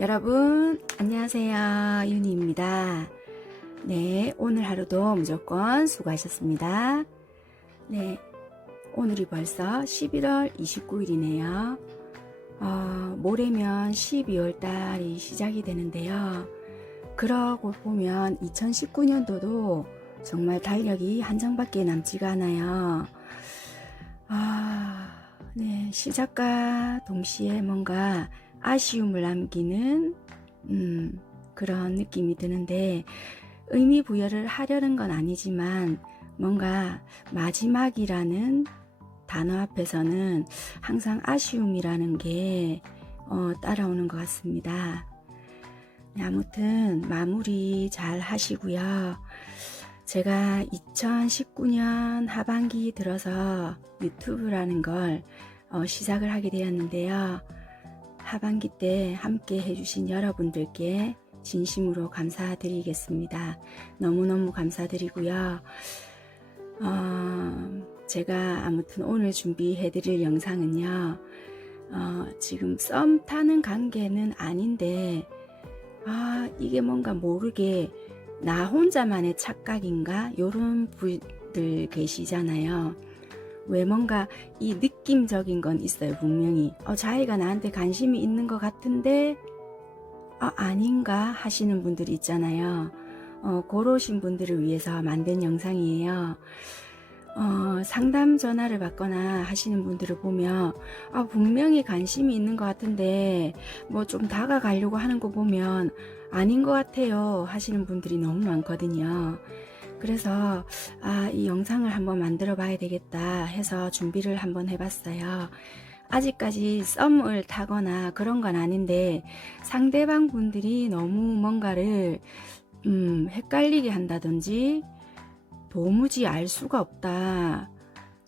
여러분 안녕하세요, 윤희입니다. 네, 오늘 하루도 무조건 수고하셨습니다. 네, 오늘이 벌써 11월 29일이네요. 모레면 12월 달이 시작이 되는데요. 그러고 보면 2019년도도 정말 달력이 한 장밖에 남지가 않아요. 네, 시작과 동시에 뭔가 아쉬움을 남기는 그런 느낌이 드는데, 의미 부여를 하려는 건 아니지만 뭔가 마지막이라는 단어 앞에서는 항상 아쉬움이라는 게 따라오는 것 같습니다. 네, 아무튼 마무리 잘 하시고요. 제가 2019년 하반기 들어서 유튜브라는 걸 시작을 하게 되었는데요. 하반기 때 함께 해주신 여러분들께 진심으로 감사드리겠습니다. 너무너무 감사드리고요. 제가 아무튼 오늘 준비해드릴 영상은요. 지금 썸 타는 관계는 아닌데 이게 뭔가 모르게 나 혼자만의 착각인가? 요런 분들 계시잖아요. 왜 뭔가 이 느낌적인 건 있어요. 분명히 자기가 나한테 관심이 있는 것 같은데 아닌가 하시는 분들이 있잖아요. 그러신 분들을 위해서 만든 영상이에요. 상담 전화를 받거나 하시는 분들을 보면 분명히 관심이 있는 것 같은데 뭐 좀 다가가려고 하는 거 보면 아닌 것 같아요 하시는 분들이 너무 많거든요. 그래서 이 영상을 한번 만들어 봐야 되겠다 해서 준비를 한번 해봤어요. 아직까지 썸을 타거나 그런 건 아닌데 상대방 분들이 너무 뭔가를 헷갈리게 한다든지 도무지 알 수가 없다,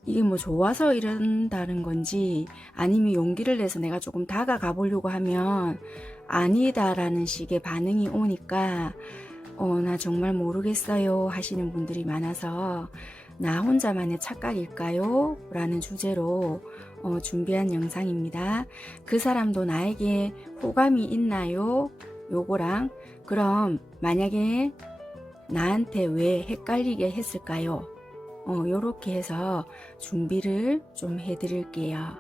이게 뭐 좋아서 이런다는 건지 아니면 용기를 내서 내가 조금 다가가 보려고 하면 아니다라는 식의 반응이 오니까 나 정말 모르겠어요 하시는 분들이 많아서 나 혼자만의 착각일까요? 라는 주제로 준비한 영상입니다. 그 사람도 나에게 호감이 있나요? 요거랑 그럼 만약에 나한테 왜 헷갈리게 했을까요? 요렇게 해서 준비를 좀 해드릴게요.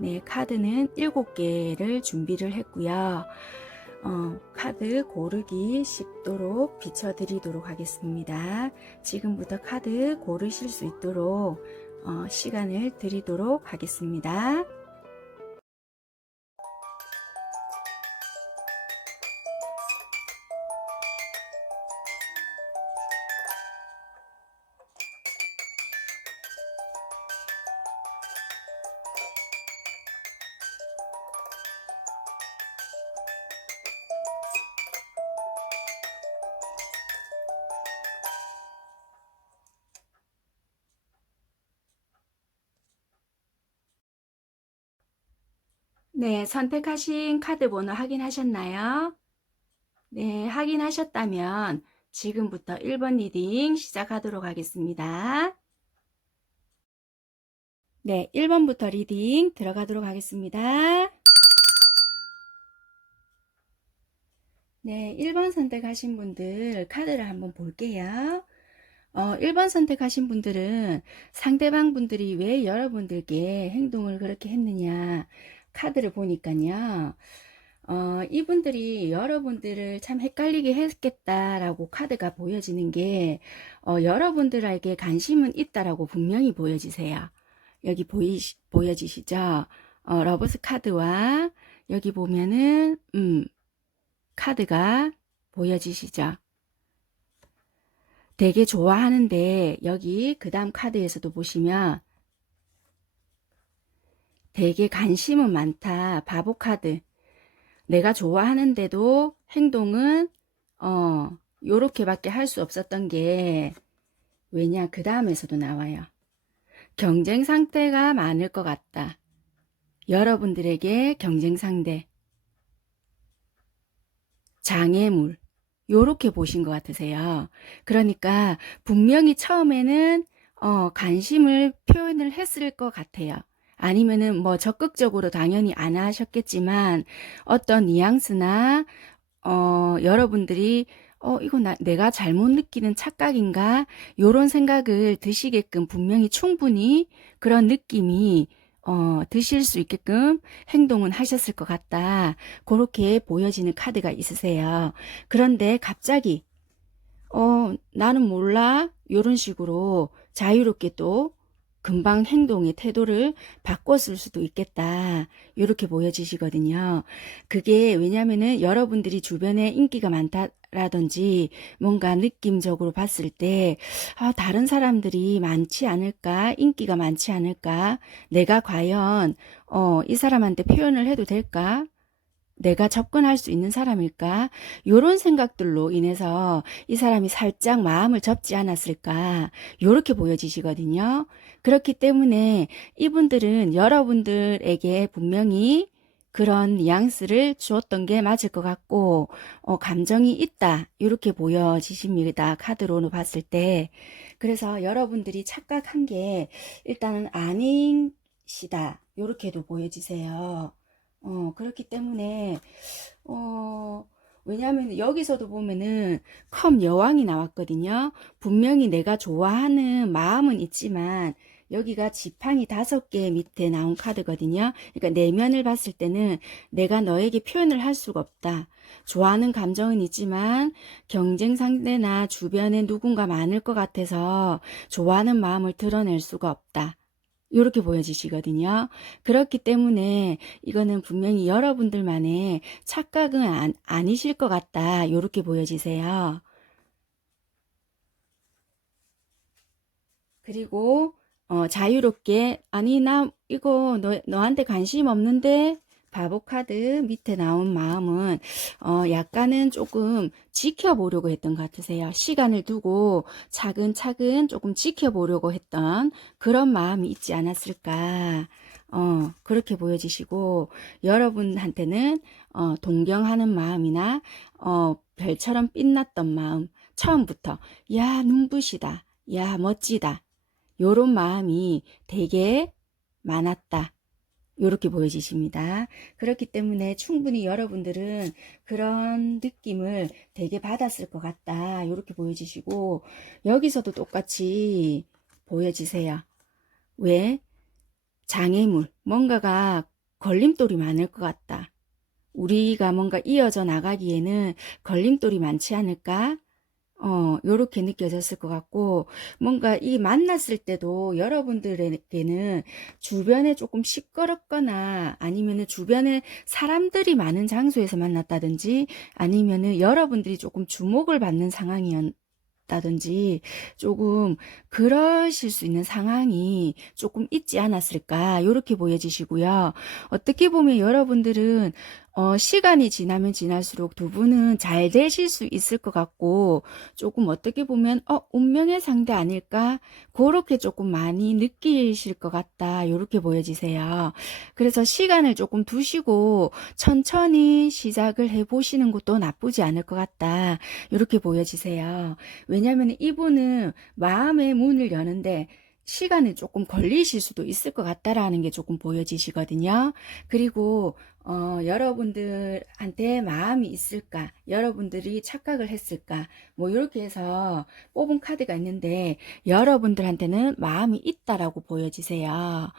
네, 카드는 7개를 준비를 했고요. 카드 고르기 쉽도록 비춰드리도록 하겠습니다. 지금부터 카드 고르실 수 있도록 시간을 드리도록 하겠습니다. 네, 선택하신 카드 번호 확인하셨나요? 네, 확인하셨다면 지금부터 1번 리딩 시작하도록 하겠습니다. 네, 1번부터 리딩 들어가도록 하겠습니다. 네, 1번 선택하신 분들 카드를 한번 볼게요. 1번 선택하신 분들은 상대방 분들이 왜 여러분들께 행동을 그렇게 했느냐 카드를 보니까요. 이분들이 여러분들을 참 헷갈리게 했겠다라고 카드가 보여지는 게 여러분들에게 관심은 있다라고 분명히 보여지세요. 여기 보여지시죠? 러브스 카드와 여기 보면은 카드가 보여지시죠? 되게 좋아하는데 여기 그 다음 카드에서도 보시면 되게 관심은 많다. 바보 카드. 내가 좋아하는데도 행동은 요렇게밖에 할 수 없었던 게 왜냐, 그 다음에서도 나와요. 경쟁 상태가 많을 것 같다. 여러분들에게 경쟁 상대, 장애물, 요렇게 보신 것 같으세요. 그러니까 분명히 처음에는 관심을 표현을 했을 것 같아요. 아니면은 뭐 적극적으로 당연히 안 하셨겠지만 어떤 뉘앙스나 여러분들이 이거 내가 잘못 느끼는 착각인가? 요런 생각을 드시게끔 분명히 충분히 그런 느낌이 드실 수 있게끔 행동은 하셨을 것 같다. 그렇게 보여지는 카드가 있으세요. 그런데 갑자기 나는 몰라. 요런 식으로 자유롭게 또 금방 행동의 태도를 바꿨을 수도 있겠다. 이렇게 보여지시거든요. 그게 왜냐면은 여러분들이 주변에 인기가 많다라든지 뭔가 느낌적으로 봤을 때 다른 사람들이 많지 않을까? 인기가 많지 않을까? 내가 과연 이 사람한테 표현을 해도 될까? 내가 접근할 수 있는 사람일까? 요런 생각들로 인해서 이 사람이 살짝 마음을 접지 않았을까? 요렇게 보여지시거든요. 그렇기 때문에 이분들은 여러분들에게 분명히 그런 뉘앙스를 주었던 게 맞을 것 같고 감정이 있다 이렇게 보여지십니다. 카드로 봤을 때. 그래서 여러분들이 착각한 게 일단은 아닌시다 이렇게도 보여지세요. 그렇기 때문에, 왜냐하면 여기서도 보면은 컵 여왕이 나왔거든요. 분명히 내가 좋아하는 마음은 있지만, 여기가 지팡이 5개 밑에 나온 카드거든요. 그러니까 내면을 봤을 때는 내가 너에게 표현을 할 수가 없다. 좋아하는 감정은 있지만 경쟁 상대나 주변에 누군가 많을 것 같아서 좋아하는 마음을 드러낼 수가 없다. 이렇게 보여지시거든요. 그렇기 때문에 이거는 분명히 여러분들만의 착각은 아니실 것 같다. 이렇게 보여지세요. 그리고 자유롭게 아니 나 이거 너한테 관심 없는데 바보 카드 밑에 나온 마음은 약간은 조금 지켜보려고 했던 것 같으세요. 시간을 두고 차근차근 조금 지켜보려고 했던 그런 마음이 있지 않았을까. 그렇게 보여지시고 여러분한테는 동경하는 마음이나 별처럼 빛났던 마음 처음부터 야 눈부시다. 야 멋지다. 요런 마음이 되게 많았다. 요렇게 보여지십니다. 그렇기 때문에 충분히 여러분들은 그런 느낌을 되게 받았을 것 같다. 요렇게 보여지시고 여기서도 똑같이 보여지세요. 왜? 장애물, 뭔가가 걸림돌이 많을 것 같다. 우리가 뭔가 이어져 나가기에는 걸림돌이 많지 않을까? 요렇게 느껴졌을 것 같고, 뭔가 이 만났을 때도 여러분들에게는 주변에 조금 시끄럽거나 아니면은 주변에 사람들이 많은 장소에서 만났다든지 아니면은 여러분들이 조금 주목을 받는 상황이었다든지 조금 그러실 수 있는 상황이 조금 있지 않았을까 이렇게 보여지시고요. 어떻게 보면 여러분들은 시간이 지나면 지날수록 두 분은 잘 되실 수 있을 것 같고 조금 어떻게 보면 운명의 상대 아닐까 그렇게 조금 많이 느끼실 것 같다 이렇게 보여지세요. 그래서 시간을 조금 두시고 천천히 시작을 해보시는 것도 나쁘지 않을 것 같다 이렇게 보여지세요. 왜냐하면 이분은 마음의 문을 여는데 시간이 조금 걸리실 수도 있을 것 같다라는 게 조금 보여지시거든요. 그리고 여러분들한테 마음이 있을까? 여러분들이 착각을 했을까? 뭐 이렇게 해서 뽑은 카드가 있는데 여러분들한테는 마음이 있다라고 보여지세요.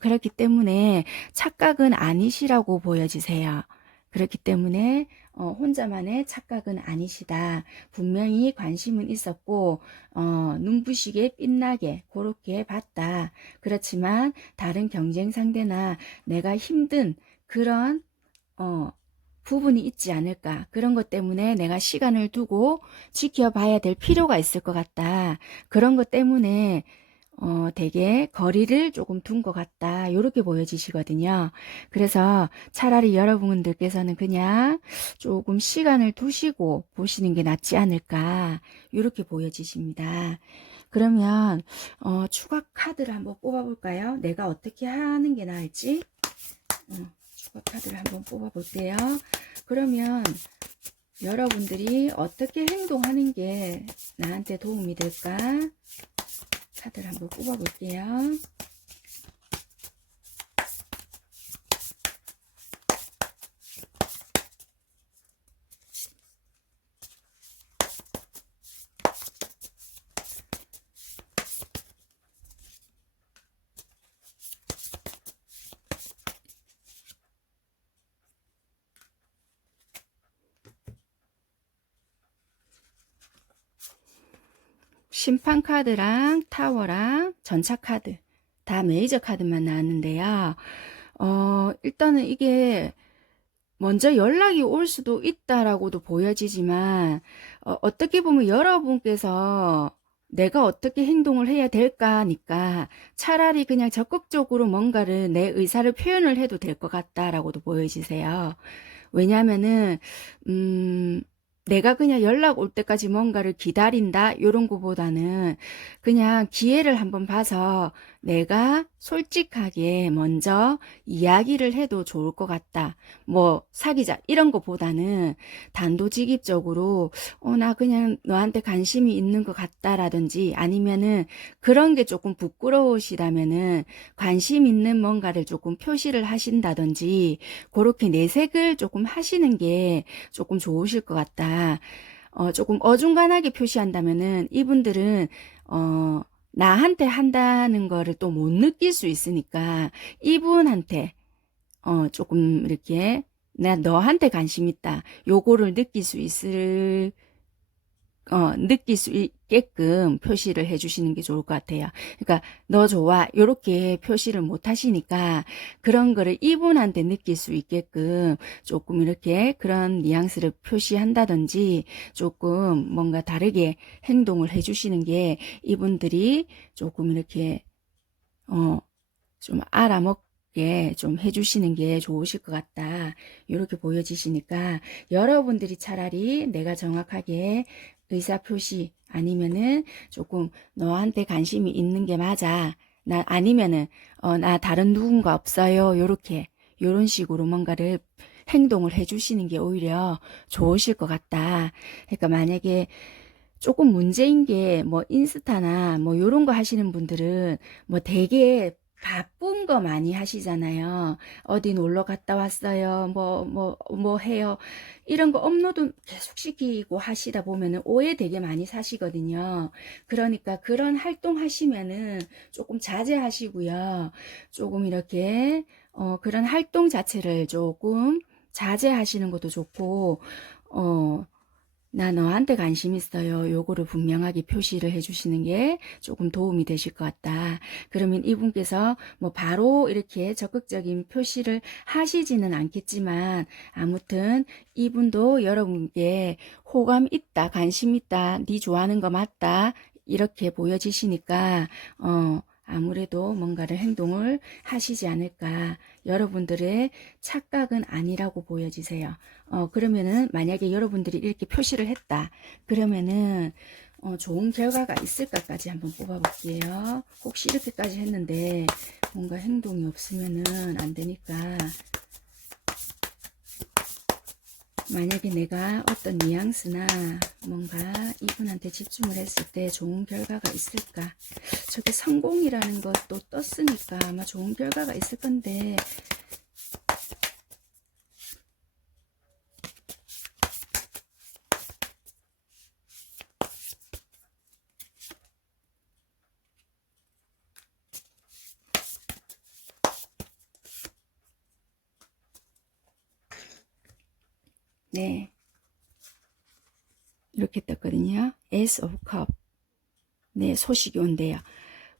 그렇기 때문에 착각은 아니시라고 보여지세요. 그렇기 때문에 혼자만의 착각은 아니시다. 분명히 관심은 있었고 눈부시게 빛나게 그렇게 봤다. 그렇지만 다른 경쟁 상대나 내가 힘든 그런 부분이 있지 않을까. 그런 것 때문에 내가 시간을 두고 지켜봐야 될 필요가 있을 것 같다. 그런 것 때문에 되게 거리를 조금 둔 것 같다. 이렇게 보여지시거든요. 그래서 차라리 여러분들께서는 그냥 조금 시간을 두시고 보시는 게 낫지 않을까. 이렇게 보여지십니다. 그러면 추가 카드를 한번 뽑아볼까요? 내가 어떻게 하는 게 나을지 추가 카드를 한번 뽑아볼게요. 그러면 여러분들이 어떻게 행동하는 게 나한테 도움이 될까? 카드를 한번 뽑아볼게요. 심판 카드랑 타워랑 전차 카드 다 메이저 카드만 나왔는데요. 일단은 이게 먼저 연락이 올 수도 있다라고도 보여지지만 어떻게 보면 여러분께서 내가 어떻게 행동을 해야 될까니까 차라리 그냥 적극적으로 뭔가를 내 의사를 표현을 해도 될 것 같다라고도 보여지세요. 왜냐면은 내가 그냥 연락 올 때까지 뭔가를 기다린다 이런 거보다는 그냥 기회를 한번 봐서 내가 솔직하게 먼저 이야기를 해도 좋을 것 같다. 뭐 사귀자 이런 거보다는 단도직입적으로 나 그냥 너한테 관심이 있는 것 같다라든지 아니면은 그런 게 조금 부끄러우시다면은 관심 있는 뭔가를 조금 표시를 하신다든지 그렇게 내색을 조금 하시는 게 조금 좋으실 것 같다. 조금 어중간하게 표시한다면은 이분들은 나한테 한다는 거를 또 못 느낄 수 있으니까 이분한테 조금 이렇게 나 너한테 관심 있다. 요거를 느낄 수 있게끔 표시를 해주시는 게 좋을 것 같아요. 그러니까 너 좋아 이렇게 표시를 못 하시니까 그런 거를 이분한테 느낄 수 있게끔 조금 이렇게 그런 뉘앙스를 표시한다든지 조금 뭔가 다르게 행동을 해주시는 게 이분들이 조금 이렇게 좀 알아먹게 좀 해주시는 게 좋으실 것 같다. 이렇게 보여지시니까 여러분들이 차라리 내가 정확하게 의사표시 아니면은 조금 너한테 관심이 있는 게 맞아. 나 아니면은 나 다른 누군가 없어요. 요렇게 요런 식으로 뭔가를 행동을 해주시는 게 오히려 좋으실 것 같다. 그러니까 만약에 조금 문제인 게 뭐 인스타나 뭐 요런 거 하시는 분들은 뭐 되게 바쁜 거 많이 하시잖아요. 어디 놀러 갔다 왔어요. 뭐 해요. 이런 거 업로드 계속 시키고 하시다 보면은 오해 되게 많이 사시거든요. 그러니까 그런 활동 하시면은 조금 자제하시고요. 조금 이렇게, 그런 활동 자체를 조금 자제하시는 것도 좋고, 나 너한테 관심 있어요. 요거를 분명하게 표시를 해주시는 게 조금 도움이 되실 것 같다. 그러면 이분께서 뭐 바로 이렇게 적극적인 표시를 하시지는 않겠지만 아무튼 이분도 여러분께 호감 있다, 관심 있다, 네 좋아하는 거 맞다 이렇게 보여지시니까 아무래도 뭔가를 행동을 하시지 않을까. 여러분들의 착각은 아니라고 보여지세요. 그러면은 만약에 여러분들이 이렇게 표시를 했다. 그러면은 좋은 결과가 있을까까지 한번 뽑아볼게요. 혹시 이렇게까지 했는데 뭔가 행동이 없으면은 안 되니까 만약에 내가 어떤 뉘앙스나 뭔가 이분한테 집중을 했을 때 좋은 결과가 있을까? 저게 성공이라는 것도 떴으니까 아마 좋은 결과가 있을 건데 네 이렇게 떴거든요. Ace of Cup 네 소식이 온대요.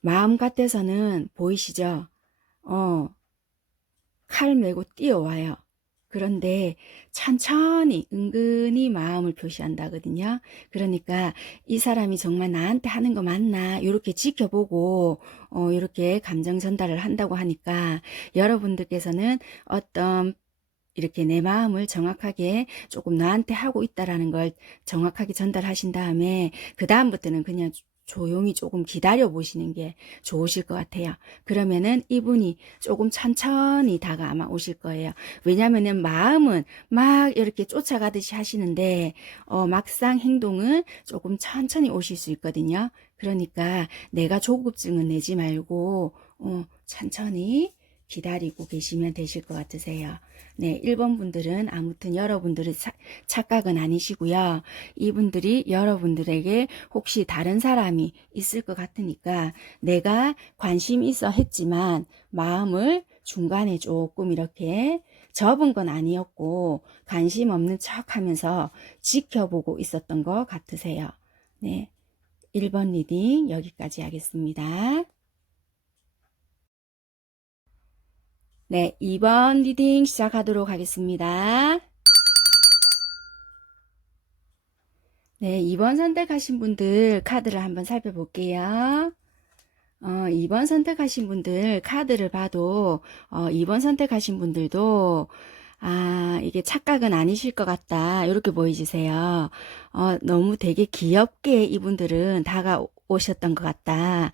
마음 같아서는 보이시죠? 칼 메고 뛰어와요. 그런데 천천히 은근히 마음을 표시한다거든요. 그러니까 이 사람이 정말 나한테 하는 거 맞나 이렇게 지켜보고 이렇게 감정 전달을 한다고 하니까 여러분들께서는 어떤 이렇게 내 마음을 정확하게 조금 나한테 하고 있다라는 걸 정확하게 전달하신 다음에 그 다음부터는 그냥 조용히 조금 기다려 보시는 게 좋으실 것 같아요. 그러면은 이분이 조금 천천히 다가아마 오실 거예요. 왜냐면은 마음은 막 이렇게 쫓아가듯이 하시는데 막상 행동은 조금 천천히 오실 수 있거든요. 그러니까 내가 조급증은 내지 말고 천천히 기다리고 계시면 되실 것 같으세요. 네, 1번 분들은 아무튼 여러분들의 착각은 아니시고요. 이분들이 여러분들에게 혹시 다른 사람이 있을 것 같으니까 내가 관심 있어 했지만 마음을 중간에 조금 이렇게 접은 건 아니었고 관심 없는 척 하면서 지켜보고 있었던 것 같으세요. 네. 1번 리딩 여기까지 하겠습니다. 네, 2번 리딩 시작하도록 하겠습니다. 네, 2번 선택하신 분들 카드를 한번 살펴볼게요. 2번 선택하신 분들 카드를 봐도 2번 선택하신 분들도 이게 착각은 아니실 것 같다 이렇게 보여지세요. 너무 되게 귀엽게 이분들은 다가오셨던 것 같다.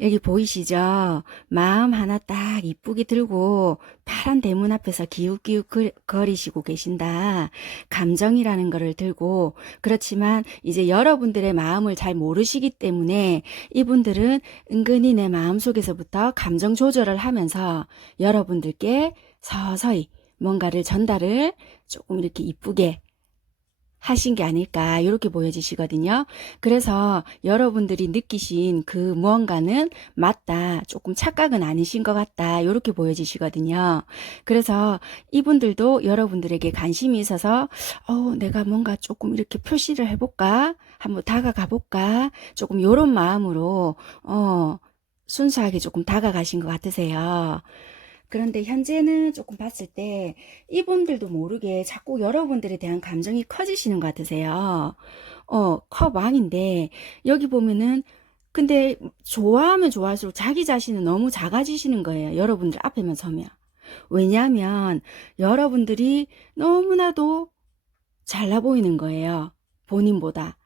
여기 보이시죠? 마음 하나 딱 이쁘게 들고 파란 대문 앞에서 기웃기웃 거리시고 계신다. 감정이라는 거를 들고, 그렇지만 이제 여러분들의 마음을 잘 모르시기 때문에 이분들은 은근히 내 마음속에서부터 감정 조절을 하면서 여러분들께 서서히 뭔가를 전달을 조금 이렇게 이쁘게 하신 게 아닐까 이렇게 보여지시거든요. 그래서 여러분들이 느끼신 그 무언가는 맞다, 조금 착각은 아니신 것 같다 이렇게 보여지시거든요. 그래서 이분들도 여러분들에게 관심이 있어서 내가 뭔가 조금 이렇게 표시를 해볼까, 한번 다가가 볼까, 조금 이런 마음으로 순수하게 조금 다가가신 것 같으세요. 그런데 현재는 조금 봤을 때 이분들도 모르게 자꾸 여러분들에 대한 감정이 커지시는 것 같으세요. 컵 왕인데 여기 보면은 근데 좋아하면 좋아할수록 자기 자신은 너무 작아지시는 거예요. 여러분들 앞에만 서면. 왜냐하면 여러분들이 너무나도 잘나 보이는 거예요. 본인보다.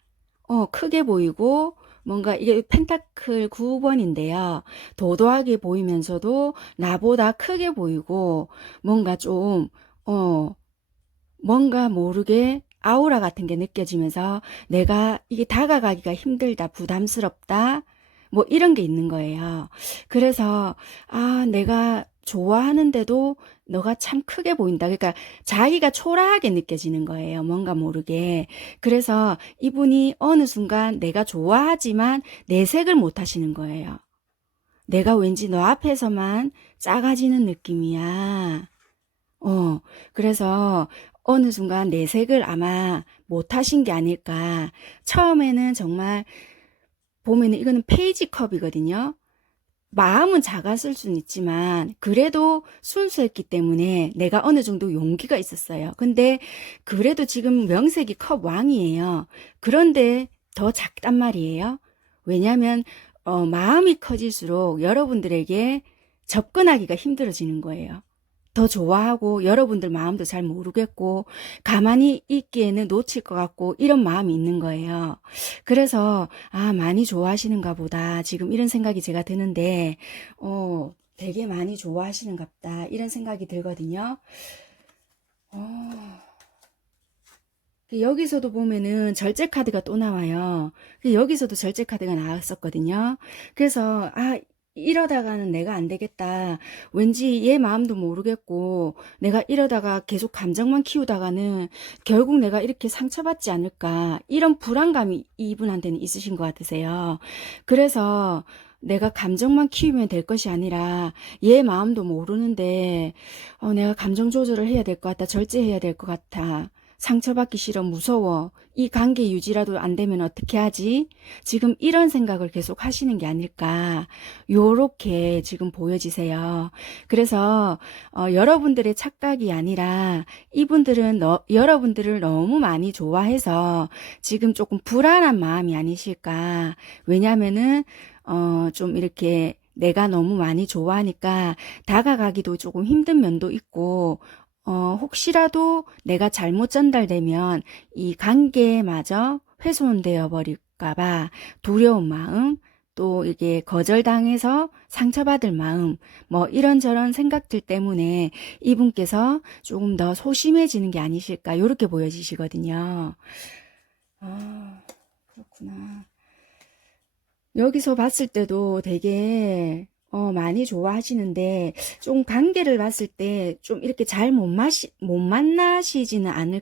크게 보이고 뭔가 이게 펜타클 9번인데요. 도도하게 보이면서도 나보다 크게 보이고 뭔가 좀 뭔가 모르게 아우라 같은 게 느껴지면서 내가 이게 다가가기가 힘들다, 부담스럽다, 뭐 이런 게 있는 거예요. 그래서 내가 좋아하는데도 너가 참 크게 보인다. 그러니까 자기가 초라하게 느껴지는 거예요. 뭔가 모르게. 그래서 이분이 어느 순간 내가 좋아하지만 내색을 못 하시는 거예요. 내가 왠지 너 앞에서만 작아지는 느낌이야. 그래서 어느 순간 내색을 아마 못 하신 게 아닐까. 처음에는 정말 보면은 이거는 페이지 컵이거든요. 마음은 작았을 수는 있지만 그래도 순수했기 때문에 내가 어느 정도 용기가 있었어요. 근데 그래도 지금 명색이 컵 왕이에요. 그런데 더 작단 말이에요. 왜냐하면 마음이 커질수록 여러분들에게 접근하기가 힘들어지는 거예요. 더 좋아하고 여러분들 마음도 잘 모르겠고 가만히 있기에는 놓칠 것 같고 이런 마음이 있는 거예요. 그래서 많이 좋아하시는가 보다 지금 이런 생각이 제가 드는데 되게 많이 좋아하시는갑다 이런 생각이 들거든요. 여기서도 보면은 절제 카드가 또 나와요. 여기서도 절제 카드가 나왔었거든요. 그래서 이러다가는 내가 안 되겠다. 왠지 얘 마음도 모르겠고 내가 이러다가 계속 감정만 키우다가는 결국 내가 이렇게 상처받지 않을까. 이런 불안감이 이분한테는 있으신 것 같으세요. 그래서 내가 감정만 키우면 될 것이 아니라 얘 마음도 모르는데 내가 감정 조절을 해야 될 것 같다. 절제해야 될 것 같아. 상처받기 싫어, 무서워. 이 관계 유지라도 안 되면 어떻게 하지? 지금 이런 생각을 계속 하시는 게 아닐까. 요렇게 지금 보여지세요. 그래서 여러분들의 착각이 아니라 이분들은 여러분들을 너무 많이 좋아해서 지금 조금 불안한 마음이 아니실까. 왜냐면은 좀 이렇게 내가 너무 많이 좋아하니까 다가가기도 조금 힘든 면도 있고 혹시라도 내가 잘못 전달되면 이 관계마저 훼손되어 버릴까봐 두려운 마음, 또 이게 거절당해서 상처받을 마음, 뭐 이런저런 생각들 때문에 이분께서 조금 더 소심해지는 게 아니실까, 이렇게 보여지시거든요. 그렇구나. 여기서 봤을 때도 되게 많이 좋아하시는데 좀 관계를 봤을 때 좀 이렇게 잘 못 만나시지는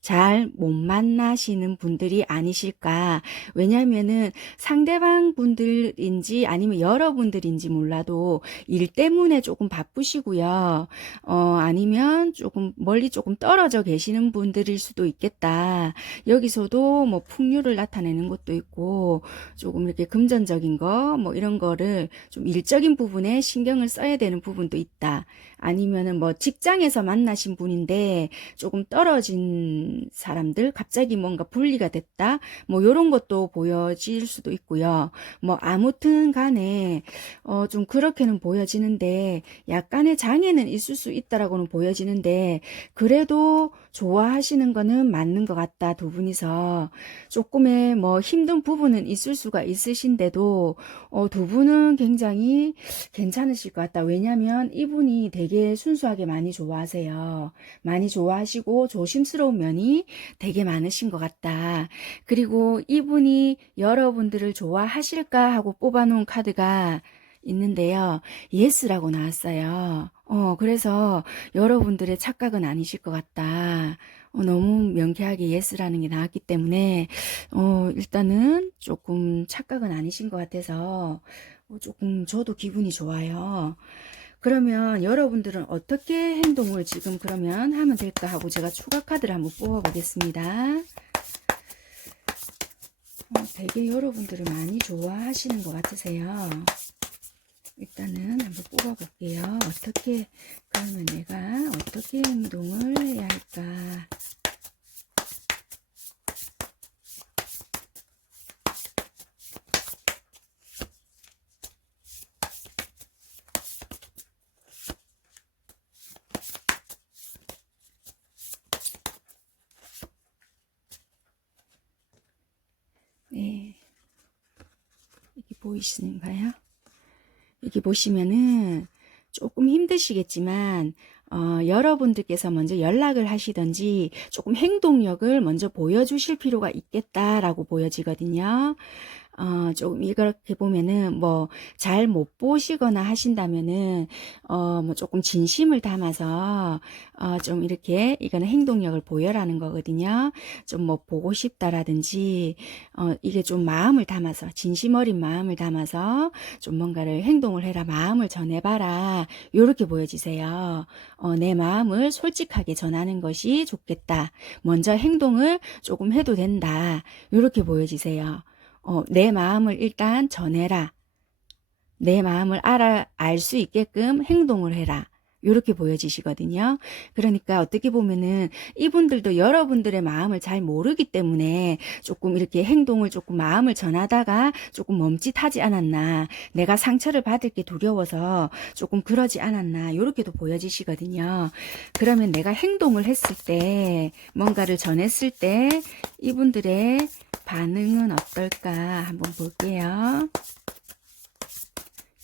잘 못 만나시는 분들이 아니실까. 왜냐면은 상대방 분들인지 아니면 여러분들인지 몰라도 일 때문에 조금 바쁘시고요. 아니면 조금 멀리 조금 떨어져 계시는 분들일 수도 있겠다. 여기서도 뭐 풍류를 나타내는 것도 있고 조금 이렇게 금전적인 거 뭐 이런 거를 좀 일적인 부분에 신경을 써야 되는 부분도 있다. 아니면은 뭐 직장에서 만나신 분인데 조금 떨어진 사람들, 갑자기 뭔가 분리가 됐다, 뭐 요런 것도 보여질 수도 있고요. 뭐 아무튼 간에 좀 그렇게는 보여지는데 약간의 장애는 있을 수 있다라고는 보여지는데, 그래도 좋아하시는 거는 맞는 것 같다. 두 분이서 조금의 뭐 힘든 부분은 있을 수가 있으신데도 두 분은 굉장히 괜찮으실 것 같다. 왜냐면 이분이 되게 순수하게 많이 좋아하세요. 많이 좋아하시고 조심스러운 면이 되게 많으신 것 같다. 그리고 이분이 여러분들을 좋아하실까 하고 뽑아놓은 카드가 있는데요. 예스라고 나왔어요. 그래서 여러분들의 착각은 아니실 것 같다. 너무 명쾌하게 예스라는 게 나왔기 때문에 일단은 조금 착각은 아니신 것 같아서 조금 저도 기분이 좋아요. 그러면 여러분들은 어떻게 행동을 지금 그러면 하면 될까 하고 제가 추가 카드를 한번 뽑아 보겠습니다. 되게 여러분들을 많이 좋아하시는 것 같으세요. 일단은 한번 뽑아 볼게요. 어떻게, 그러면 내가 어떻게 행동을 해야 할까? 네, 이게 보이시는가요? 여기 보시면은 조금 힘드시겠지만 여러분들께서 먼저 연락을 하시든지 조금 행동력을 먼저 보여주실 필요가 있겠다라고 보여지거든요. 조금 이렇게 보면은 뭐 잘 못 보시거나 하신다면은 뭐 조금 진심을 담아서 좀 이렇게 이거는 행동력을 보여라는 거거든요. 좀 뭐 보고 싶다라든지 이게 좀 마음을 담아서, 진심 어린 마음을 담아서 좀 뭔가를 행동을 해라, 마음을 전해봐라, 요렇게 보여지세요. 내 마음을 솔직하게 전하는 것이 좋겠다. 먼저 행동을 조금 해도 된다. 요렇게 보여지세요. 내 마음을 일단 전해라. 내 마음을 알 수 있게끔 행동을 해라. 이렇게 보여지시거든요. 그러니까 어떻게 보면은 이분들도 여러분들의 마음을 잘 모르기 때문에 조금 이렇게 행동을 조금 마음을 전하다가 조금 멈칫하지 않았나. 내가 상처를 받을 게 두려워서 조금 그러지 않았나. 이렇게도 보여지시거든요. 그러면 내가 행동을 했을 때, 뭔가를 전했을 때 이분들의 반응은 어떨까 한번 볼게요.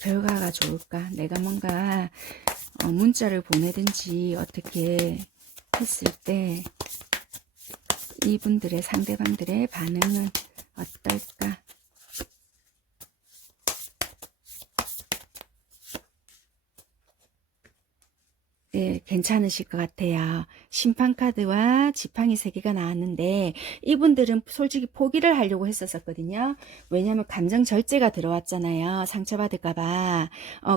결과가 좋을까? 내가 뭔가 문자를 보내든지 어떻게 했을 때 이분들의, 상대방들의 반응은 어떨까? 네, 괜찮으실 것 같아요. 심판카드와 지팡이 3개가 나왔는데 이분들은 솔직히 포기를 하려고 했었거든요. 왜냐하면 감정 절제가 들어왔잖아요. 상처받을까봐.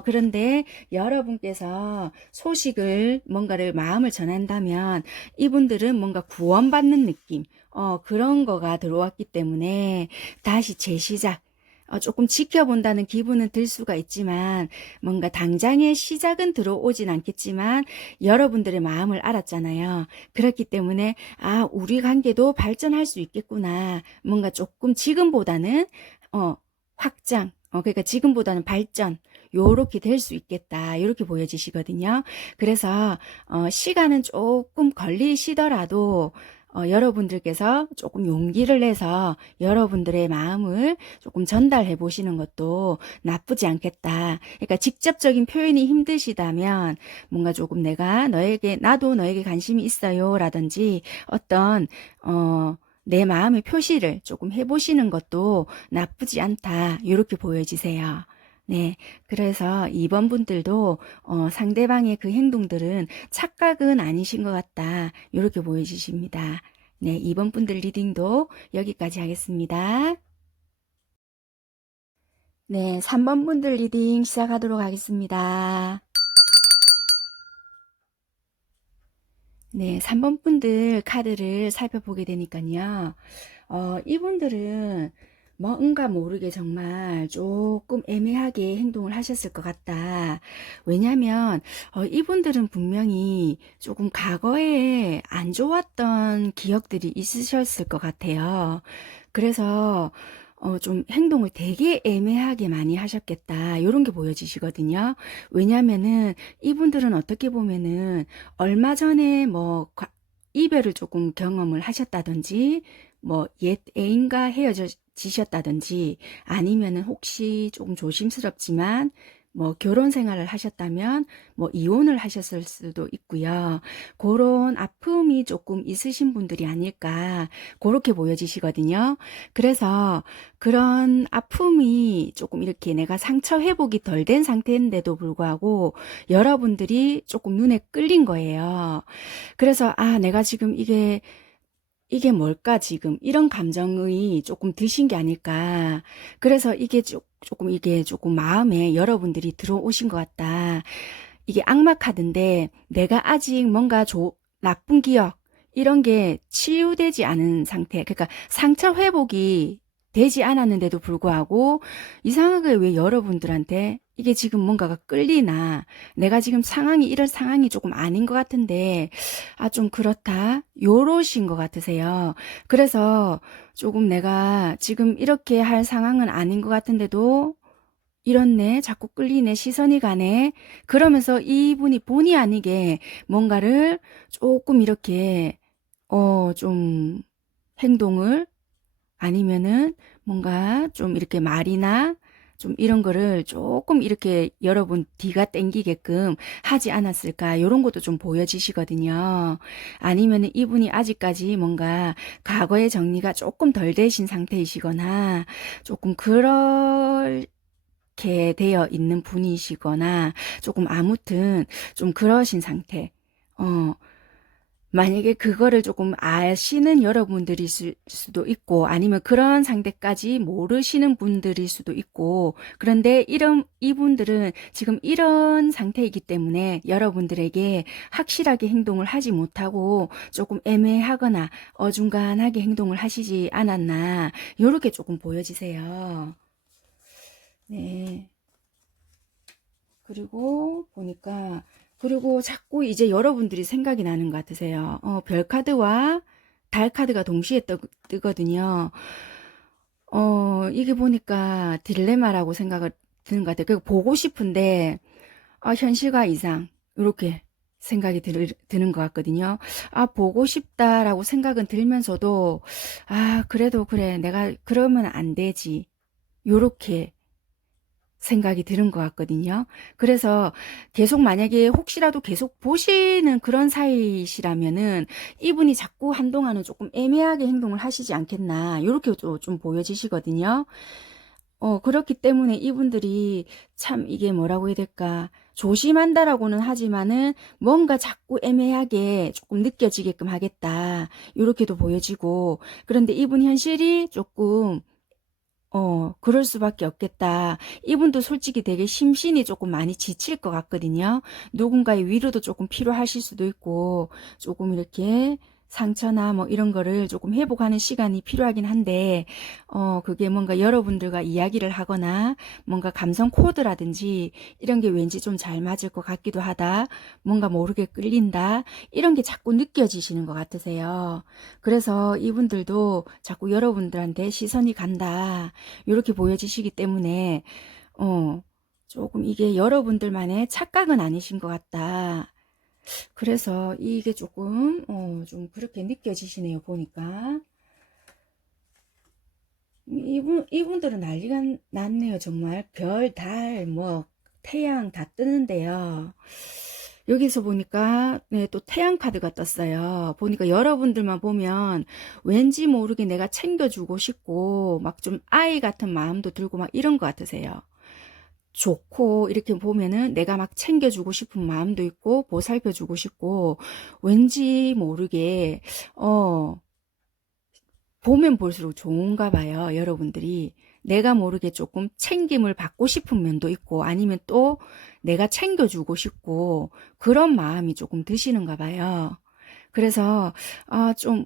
그런데 여러분께서 소식을, 뭔가를, 마음을 전한다면 이분들은 뭔가 구원받는 느낌, 그런 거가 들어왔기 때문에 다시 재시작, 조금 지켜본다는 기분은 들 수가 있지만 뭔가 당장의 시작은 들어오진 않겠지만 여러분들의 마음을 알았잖아요. 그렇기 때문에 우리 관계도 발전할 수 있겠구나. 뭔가 조금 지금보다는 확장, 그러니까 지금보다는 발전, 요렇게 될 수 있겠다. 요렇게 보여지시거든요. 그래서 시간은 조금 걸리시더라도 여러분들께서 조금 용기를 내서 여러분들의 마음을 조금 전달해 보시는 것도 나쁘지 않겠다. 그러니까 직접적인 표현이 힘드시다면 뭔가 조금 나도 너에게 관심이 있어요 라든지 어떤 내 마음의 표시를 조금 해보시는 것도 나쁘지 않다. 이렇게 보여지세요. 네. 그래서 이번 분들도 상대방의 그 행동들은 착각은 아니신 것 같다. 이렇게 보여지십니다. 네, 2번 분들 리딩도 여기까지 하겠습니다. 네, 3번 분들 리딩 시작하도록 하겠습니다. 네, 3번 분들 카드를 살펴보게 되니까요. 이분들은 뭔가 모르게 정말 조금 애매하게 행동을 하셨을 것 같다. 왜냐면 이분들은 분명히 조금 과거에 안 좋았던 기억들이 있으셨을 것 같아요. 그래서 좀 행동을 되게 애매하게 많이 하셨겠다. 이런 게 보여지시거든요. 왜냐면은 이분들은 어떻게 보면은 얼마 전에 뭐 이별을 조금 경험을 하셨다든지 뭐 옛 애인과 헤어지셨다든지 아니면은 혹시 조금 조심스럽지만 뭐 결혼 생활을 하셨다면 뭐 이혼을 하셨을 수도 있고요. 그런 아픔이 조금 있으신 분들이 아닐까 그렇게 보여지시거든요. 그래서 그런 아픔이 조금 이렇게 내가 상처 회복이 덜 된 상태인데도 불구하고 여러분들이 조금 눈에 끌린 거예요. 그래서 아, 내가 지금 이게 뭘까 지금 이런 감정이 조금 드신 게 아닐까. 그래서 이게 조금 이게 조금 마음에 여러분들이 들어오신 것 같다. 이게 악마 카드인데 내가 아직 뭔가 나쁜 기억 이런 게 치유되지 않은 상태. 그러니까 상처 회복이 되지 않았는데도 불구하고 이상하게 왜 여러분들한테 이게 지금 뭔가가 끌리나 내가 지금 상황이 이런 상황이 조금 아닌 것 같은데 아, 좀 그렇다. 요러신 것 같으세요. 그래서 조금 내가 지금 이렇게 할 상황은 아닌 것 같은데도 이렇네. 자꾸 끌리네. 시선이 가네. 그러면서 이분이 본의 아니게 뭔가를 조금 이렇게, 좀 행동을 아니면은 뭔가 좀 이렇게 말이나 좀 이런 거를 조금 이렇게 여러분 뒤가 땡기게끔 하지 않았을까 요런 것도 좀 보여지시거든요. 아니면은 이분이 아직까지 뭔가 과거의 정리가 조금 덜 되신 상태이시거나 조금 그렇게 되어 있는 분이시거나 조금 아무튼 좀 그러신 상태. 어, 만약에 그거를 조금 아시는 여러분들일 수도 있고 아니면 그런 상태까지 모르시는 분들일 수도 있고 그런데 이분들은 지금 이런 상태이기 때문에 여러분들에게 확실하게 행동을 하지 못하고 조금 애매하거나 어중간하게 행동을 하시지 않았나 요렇게 조금 보여지세요. 네. 그리고 보니까 그리고 자꾸 이제 여러분들이 생각이 나는 것 같으세요. 별 카드와 달 카드가 동시에 뜨거든요. 이게 보니까 딜레마라고 생각을 드는 것 같아요. 그 보고 싶은데 현실과 이상 이렇게 생각이 드는 것 같거든요. 아, 보고 싶다라고 생각은 들면서도 아, 그래도 그래. 내가 그러면 안 되지. 요렇게 생각이 드는 것 같거든요. 그래서 계속 만약에 혹시라도 계속 보시는 그런 사이시라면은 이분이 자꾸 한동안은 조금 애매하게 행동을 하시지 않겠나 이렇게 좀 보여지시거든요. 그렇기 때문에 이분들이 참 이게 뭐라고 해야 될까 조심한다라고는 하지만은 뭔가 자꾸 애매하게 조금 느껴지게끔 하겠다 이렇게도 보여지고 그런데 이분 현실이 조금 그럴 수밖에 없겠다. 이분도 솔직히 되게 심신이 조금 많이 지칠 것 같거든요. 누군가의 위로도 조금 필요하실 수도 있고, 조금 이렇게 상처나 뭐 이런 거를 조금 회복하는 시간이 필요하긴 한데, 그게 뭔가 여러분들과 이야기를 하거나, 뭔가 감성 코드라든지, 이런 게 왠지 좀 잘 맞을 것 같기도 하다. 뭔가 모르게 끌린다. 이런 게 자꾸 느껴지시는 것 같으세요. 그래서 이분들도 자꾸 여러분들한테 시선이 간다. 이렇게 보여지시기 때문에 어, 조금 이게 여러분들만의 착각은 아니신 것 같다. 그래서 이게 조금 좀 그렇게 느껴지시네요. 보니까 이분들은 난리가 났네요. 정말 별, 달, 뭐 태양 다 뜨는데요. 여기서 보니까 네, 또 태양 카드가 떴어요. 보니까 여러분들만 보면 왠지 모르게 내가 챙겨주고 싶고 막 좀 아이 같은 마음도 들고 막 이런 것 같으세요. 좋고 이렇게 보면은 내가 막 챙겨주고 싶은 마음도 있고 보살펴주고 싶고 왠지 모르게 어 보면 볼수록 좋은가 봐요. 여러분들이 내가 모르게 조금 챙김을 받고 싶은 면도 있고 아니면 또 내가 챙겨주고 싶고 그런 마음이 조금 드시는가 봐요. 그래서 좀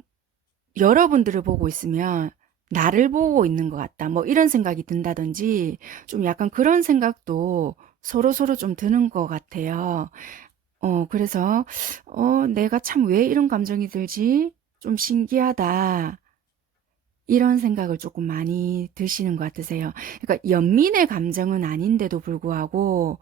여러분들을 보고 있으면 나를 보고 있는 것 같다. 뭐 이런 생각이 든다든지 좀 약간 그런 생각도 서로서로 좀 드는 것 같아요. 그래서 내가 참 왜 이런 감정이 들지? 좀 신기하다. 이런 생각을 조금 많이 드시는 것 같으세요. 그러니까 연민의 감정은 아닌데도 불구하고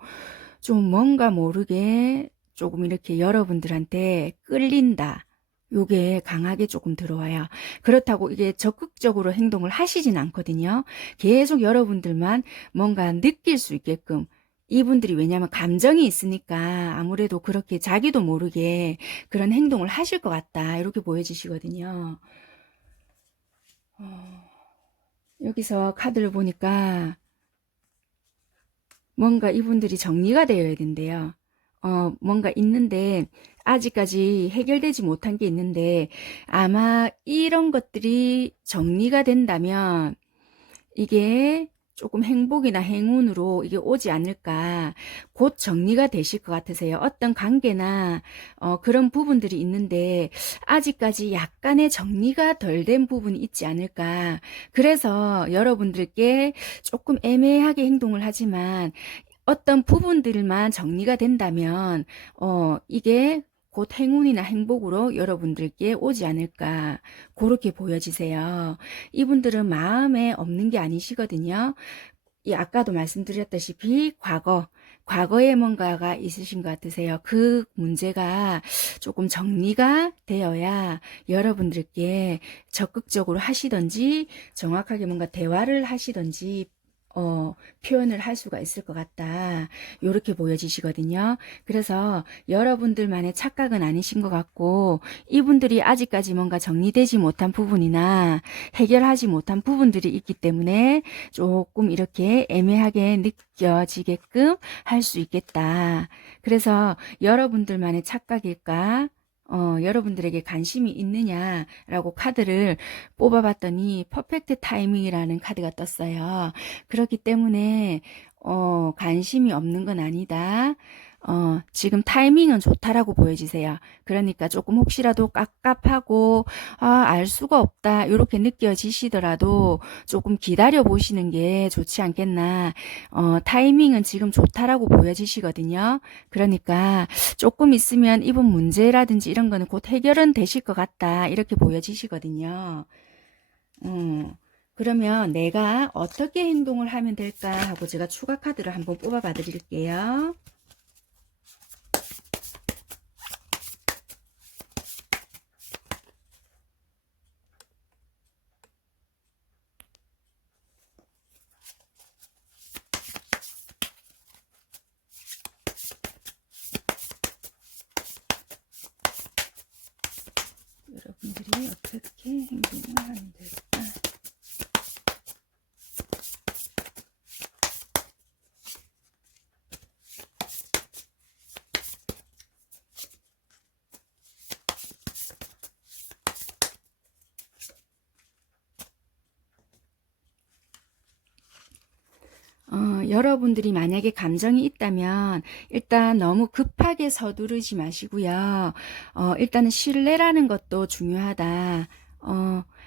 좀 뭔가 모르게 조금 이렇게 여러분들한테 끌린다. 요게 강하게 조금 들어와요. 그렇다고 이게 적극적으로 행동을 하시진 않거든요. 계속 여러분들만 뭔가 느낄 수 있게끔 이분들이 왜냐하면 감정이 있으니까 아무래도 그렇게 자기도 모르게 그런 행동을 하실 것 같다. 이렇게 보여지시거든요. 여기서 카드를 보니까 뭔가 이분들이 정리가 되어야 된대요. 뭔가 있는데 아직까지 해결되지 못한 게 있는데 아마 이런 것들이 정리가 된다면 이게 조금 행복이나 행운으로 이게 오지 않을까. 곧 정리가 되실 것 같으세요. 어떤 관계나 그런 부분들이 있는데 아직까지 약간의 정리가 덜 된 부분이 있지 않을까. 그래서 여러분들께 조금 애매하게 행동을 하지만 어떤 부분들만 정리가 된다면 이게 곧 행운이나 행복으로 여러분들께 오지 않을까 그렇게 보여지세요. 이분들은 마음에 없는 게 아니시거든요. 이 아까도 말씀드렸다시피 과거에 뭔가가 있으신 것 같으세요. 그 문제가 조금 정리가 되어야 여러분들께 적극적으로 하시던지 정확하게 뭔가 대화를 하시던지 표현을 할 수가 있을 것 같다. 이렇게 보여지시거든요. 그래서 여러분들만의 착각은 아니신 것 같고 이분들이 아직까지 뭔가 정리되지 못한 부분이나 해결하지 못한 부분들이 있기 때문에 조금 이렇게 애매하게 느껴지게끔 할 수 있겠다. 그래서 여러분들만의 착각일까? 여러분들에게 관심이 있느냐라고 카드를 뽑아봤더니 퍼펙트 타이밍이라는 카드가 떴어요. 그렇기 때문에 관심이 없는 건 아니다. 지금 타이밍은 좋다라고 보여지세요. 그러니까 조금 혹시라도 깝깝하고 알 수가 없다 이렇게 느껴지시더라도 조금 기다려 보시는 게 좋지 않겠나. 타이밍은 지금 좋다라고 보여지시거든요. 그러니까 조금 있으면 이번 문제라든지 이런 거는 곧 해결은 되실 것 같다 이렇게 보여지시거든요. 그러면 내가 어떻게 행동을 하면 될까 하고 제가 추가 카드를 한번 뽑아 봐 드릴게요. 여러분들이 어떻게 행동을 하면 될까? 여러분들이 만약에 감정이 있다면 일단 너무 급하게 서두르지 마시고요. 일단은 신뢰라는 것도 중요하다.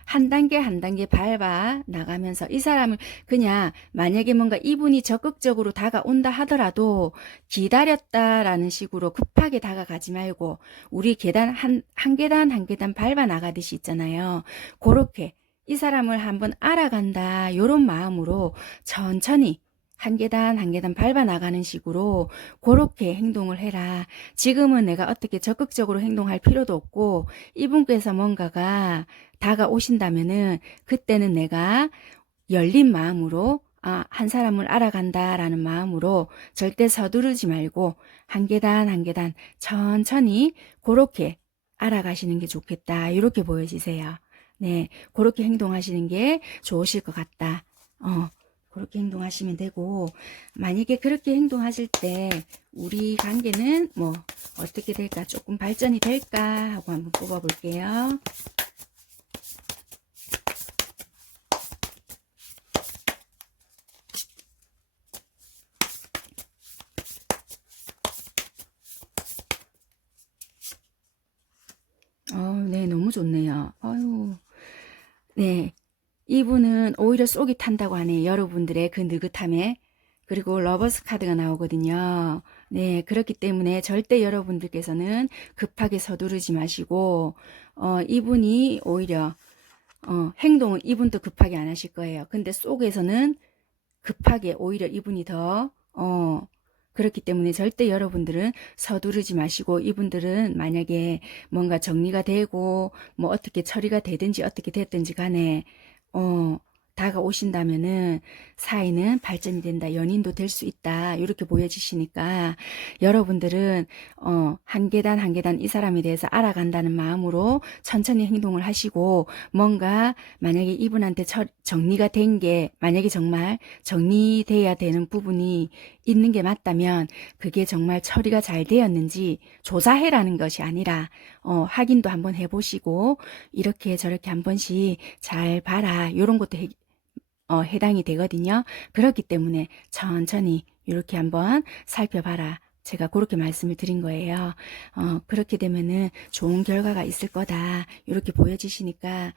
한 단계 한 단계 밟아 나가면서 이 사람을 그냥 만약에 뭔가 이분이 적극적으로 다가온다 하더라도 기다렸다라는 식으로 급하게 다가가지 말고 우리 계단 한 계단 한 계단 밟아 나가듯이 있잖아요. 그렇게 이 사람을 한번 알아간다 요런 마음으로 천천히 한 계단 한 계단 밟아 나가는 식으로 그렇게 행동을 해라. 지금은 내가 어떻게 적극적으로 행동할 필요도 없고 이분께서 뭔가가 다가오신다면은 그때는 내가 열린 마음으로 한 사람을 알아간다라는 마음으로 절대 서두르지 말고 한 계단 한 계단 천천히 그렇게 알아가시는 게 좋겠다. 이렇게 보여지세요. 네, 그렇게 행동하시는 게 좋으실 것 같다. 그렇게 행동하시면 되고 만약에 그렇게 행동하실 때 우리 관계는 뭐 어떻게 될까 조금 발전이 될까 하고 한번 뽑아 볼게요. 좋네요. 아유, 네. 이분은 오히려 쏙이 탄다고 하네요. 여러분들의 그 느긋함에. 그리고 러버스 카드가 나오거든요. 네, 그렇기 때문에 절대 여러분들께서는 급하게 서두르지 마시고, 이분이 오히려, 행동은 이분도 급하게 안 하실 거예요. 근데 속에서는 급하게 오히려 이분이 더, 그렇기 때문에 절대 여러분들은 서두르지 마시고, 이분들은 만약에 뭔가 정리가 되고 뭐 어떻게 처리가 되든지 어떻게 됐든지 간에 어 다가오신다면은 사이는 발전이 된다, 연인도 될 수 있다, 이렇게 보여지시니까 여러분들은 한 계단 한 계단 이 사람에 대해서 알아간다는 마음으로 천천히 행동을 하시고, 뭔가 만약에 이분한테 정리가 된 게 만약에 정말 정리돼야 되는 부분이 있는 게 맞다면 그게 정말 처리가 잘 되었는지 조사해라는 것이 아니라 확인도 한번 해보시고, 이렇게 저렇게 한 번씩 잘 봐라, 이런 것도 해당이 되거든요. 그렇기 때문에 천천히 이렇게 한번 살펴봐라, 제가 그렇게 말씀을 드린 거예요. 그렇게 되면은 좋은 결과가 있을 거다, 이렇게 보여지시니까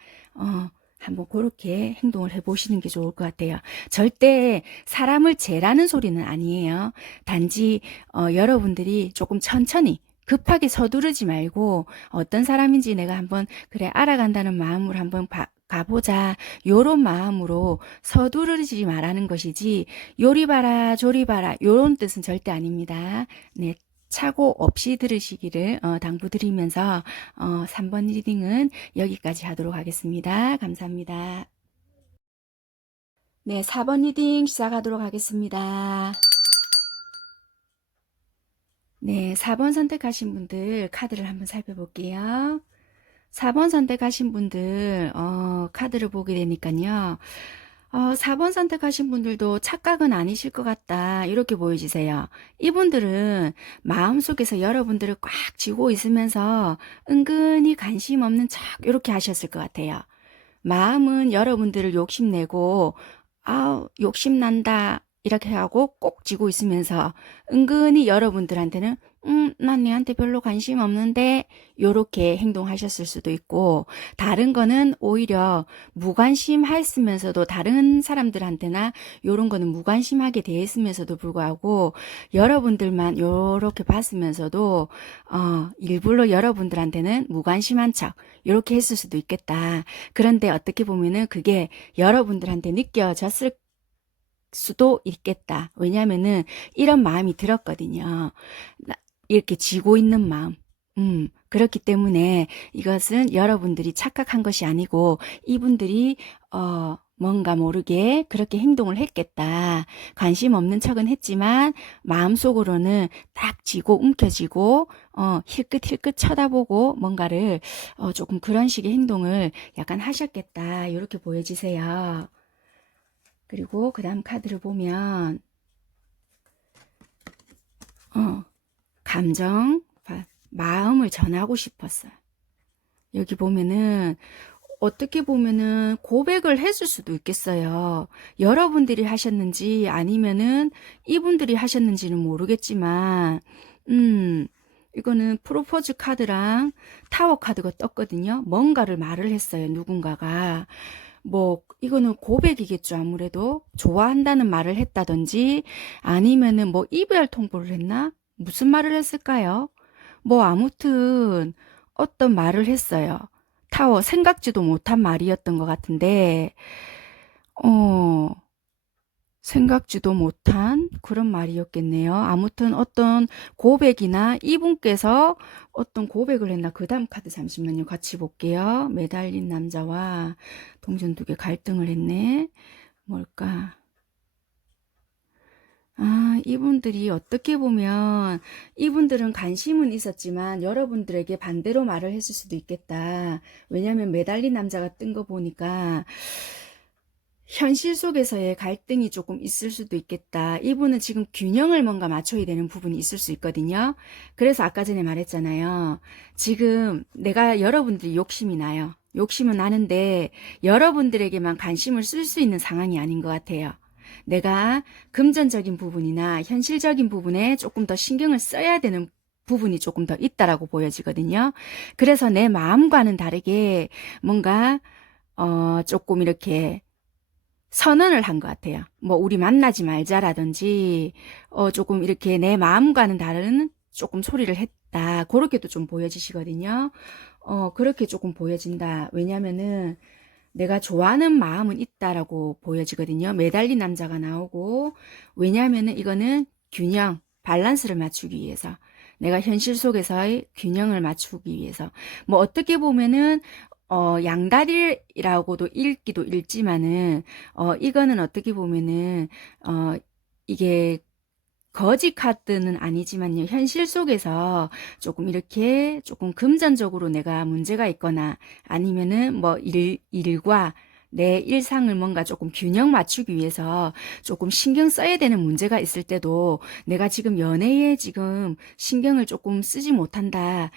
한번 그렇게 행동을 해보시는 게 좋을 것 같아요. 절대 사람을 재라는 소리는 아니에요. 단지 여러분들이 조금 천천히, 급하게 서두르지 말고 어떤 사람인지 내가 한번 그래 알아간다는 마음으로 한번 가보자, 요런 마음으로 서두르지 말라는 것이지, 요리 봐라 조리 봐라 요런 뜻은 절대 아닙니다. 네, 착오 없이 들으시기를 당부드리면서 3번 리딩은 여기까지 하도록 하겠습니다. 감사합니다. 네, 4번 리딩 시작하도록 하겠습니다. 네, 4번 선택하신 분들 카드를 한번 살펴볼게요. 4번 선택하신 분들 카드를 보게 되니까요. 4번 선택하신 분들도 착각은 아니실 것 같다, 이렇게 보여지세요. 이분들은 마음속에서 여러분들을 꽉 쥐고 있으면서 은근히 관심 없는 척 이렇게 하셨을 것 같아요. 마음은 여러분들을 욕심내고 욕심난다 이렇게 하고 꼭 쥐고 있으면서 은근히 여러분들한테는 난 얘한테 별로 관심 없는데 요렇게 행동하셨을 수도 있고, 다른 거는 오히려 무관심했으면서도 다른 사람들한테나 요런 거는 무관심하게 대했으면서도 불구하고 여러분들만 요렇게 봤으면서도 일부러 여러분들한테는 무관심한 척 요렇게 했을 수도 있겠다. 그런데 어떻게 보면은 그게 여러분들한테 느껴졌을 수도 있겠다. 왜냐면은 이런 마음이 들었거든요. 이렇게 쥐고 있는 마음. 그렇기 때문에 이것은 여러분들이 착각한 것이 아니고 이분들이 뭔가 모르게 그렇게 행동을 했겠다. 관심 없는 척은 했지만 마음속으로는 딱 쥐고 움켜쥐고 힐끗힐끗 쳐다보고 뭔가를 조금 그런 식의 행동을 약간 하셨겠다, 이렇게 보여지세요. 그리고 그 다음 카드를 보면 감정, 마음을 전하고 싶었어요. 여기 보면은 어떻게 보면은 고백을 했을 수도 있겠어요. 여러분들이 하셨는지 아니면은 이분들이 하셨는지는 모르겠지만 이거는 프로포즈 카드랑 타워 카드가 떴거든요. 뭔가를 말을 했어요, 누군가가. 뭐 이거는 고백이겠죠. 아무래도 좋아한다는 말을 했다든지 아니면은 뭐 이별 통보를 했나? 무슨 말을 했을까요? 뭐 아무튼 어떤 말을 했어요. 타워, 생각지도 못한 말이었던 것 같은데 어 생각지도 못한 그런 말이었겠네요. 아무튼 어떤 고백이나 이분께서 어떤 고백을 했나. 그 다음 카드 잠시만요. 같이 볼게요. 매달린 남자와 동전 두 개 갈등을 했네. 뭘까? 이분들이 어떻게 보면 이분들은 관심은 있었지만 여러분들에게 반대로 말을 했을 수도 있겠다. 왜냐하면 매달린 남자가 뜬 거 보니까 현실 속에서의 갈등이 조금 있을 수도 있겠다. 이분은 지금 균형을 뭔가 맞춰야 되는 부분이 있을 수 있거든요. 그래서 아까 전에 말했잖아요. 지금 내가 여러분들이 욕심이 나요. 욕심은 나는데 여러분들에게만 관심을 쓸 수 있는 상황이 아닌 것 같아요. 내가 금전적인 부분이나 현실적인 부분에 조금 더 신경을 써야 되는 부분이 조금 더 있다라고 보여지거든요. 그래서 내 마음과는 다르게 뭔가 조금 이렇게 선언을 한 것 같아요. 뭐 우리 만나지 말자라든지 조금 이렇게 내 마음과는 다른 조금 소리를 했다. 그렇게도 좀 보여지시거든요. 그렇게 조금 보여진다. 왜냐면은 내가 좋아하는 마음은 있다라고 보여지거든요. 매달린 남자가 나오고, 왜냐하면은 이거는 균형, 밸런스를 맞추기 위해서, 내가 현실 속에서의 균형을 맞추기 위해서, 뭐 어떻게 보면은 양다리라고도 읽기도 읽지만은 이거는 어떻게 보면은 이게 거지 카드는 아니지만요. 현실 속에서 조금 이렇게 조금 금전적으로 내가 문제가 있거나 아니면은 뭐 일과 내 일상을 뭔가 조금 균형 맞추기 위해서 조금 신경 써야 되는 문제가 있을 때도 내가 지금 연애에 지금 신경을 조금 쓰지 못한다.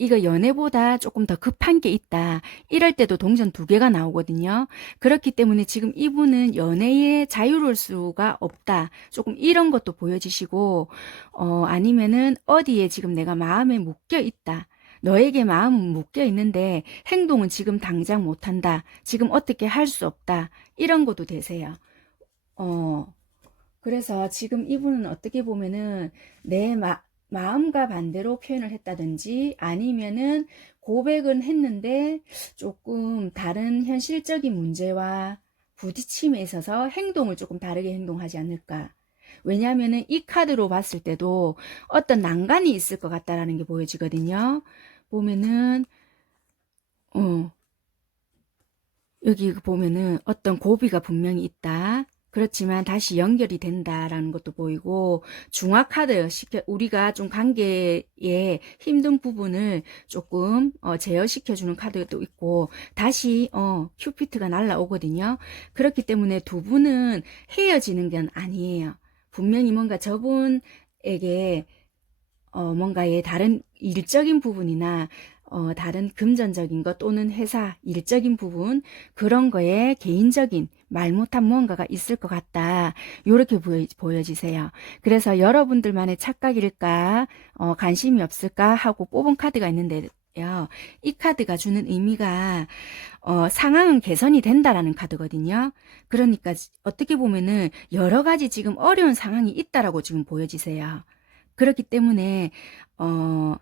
이거 연애보다 조금 더 급한 게 있다. 이럴 때도 동전 두 개가 나오거든요. 그렇기 때문에 지금 이분은 연애에 자유로울 수가 없다. 조금 이런 것도 보여지시고, 아니면은 어디에 지금 내가 마음에 묶여 있다. 너에게 마음은 묶여 있는데 행동은 지금 당장 못한다. 지금 어떻게 할 수 없다. 이런 것도 되세요. 어, 그래서 지금 이분은 어떻게 보면은 내 마음과 반대로 표현을 했다든지 아니면은 고백은 했는데 조금 다른 현실적인 문제와 부딪힘에 있어서 행동을 조금 다르게 행동하지 않을까. 왜냐하면은 이 카드로 봤을 때도 어떤 난관이 있을 것 같다라는 게 보여지거든요. 보면은 어, 여기 보면은 어떤 고비가 분명히 있다. 그렇지만 다시 연결이 된다라는 것도 보이고 중화카드 우리가 좀 관계에 힘든 부분을 조금 제어시켜주는 카드도 있고 다시 큐피트가 날라오거든요. 그렇기 때문에 두 분은 헤어지는 건 아니에요. 분명히 뭔가 저분에게 뭔가의 다른 일적인 부분이나 다른 금전적인 것 또는 회사 일적인 부분 그런 거에 개인적인 말 못한 무언가가 있을 것 같다. 이렇게 보여지세요. 그래서 여러분들만의 착각일까 관심이 없을까 하고 뽑은 카드가 있는데요. 이 카드가 주는 의미가 상황은 개선이 된다라는 카드거든요. 그러니까 어떻게 보면은 여러 가지 지금 어려운 상황이 있다라고 지금 보여지세요. 그렇기 때문에 어,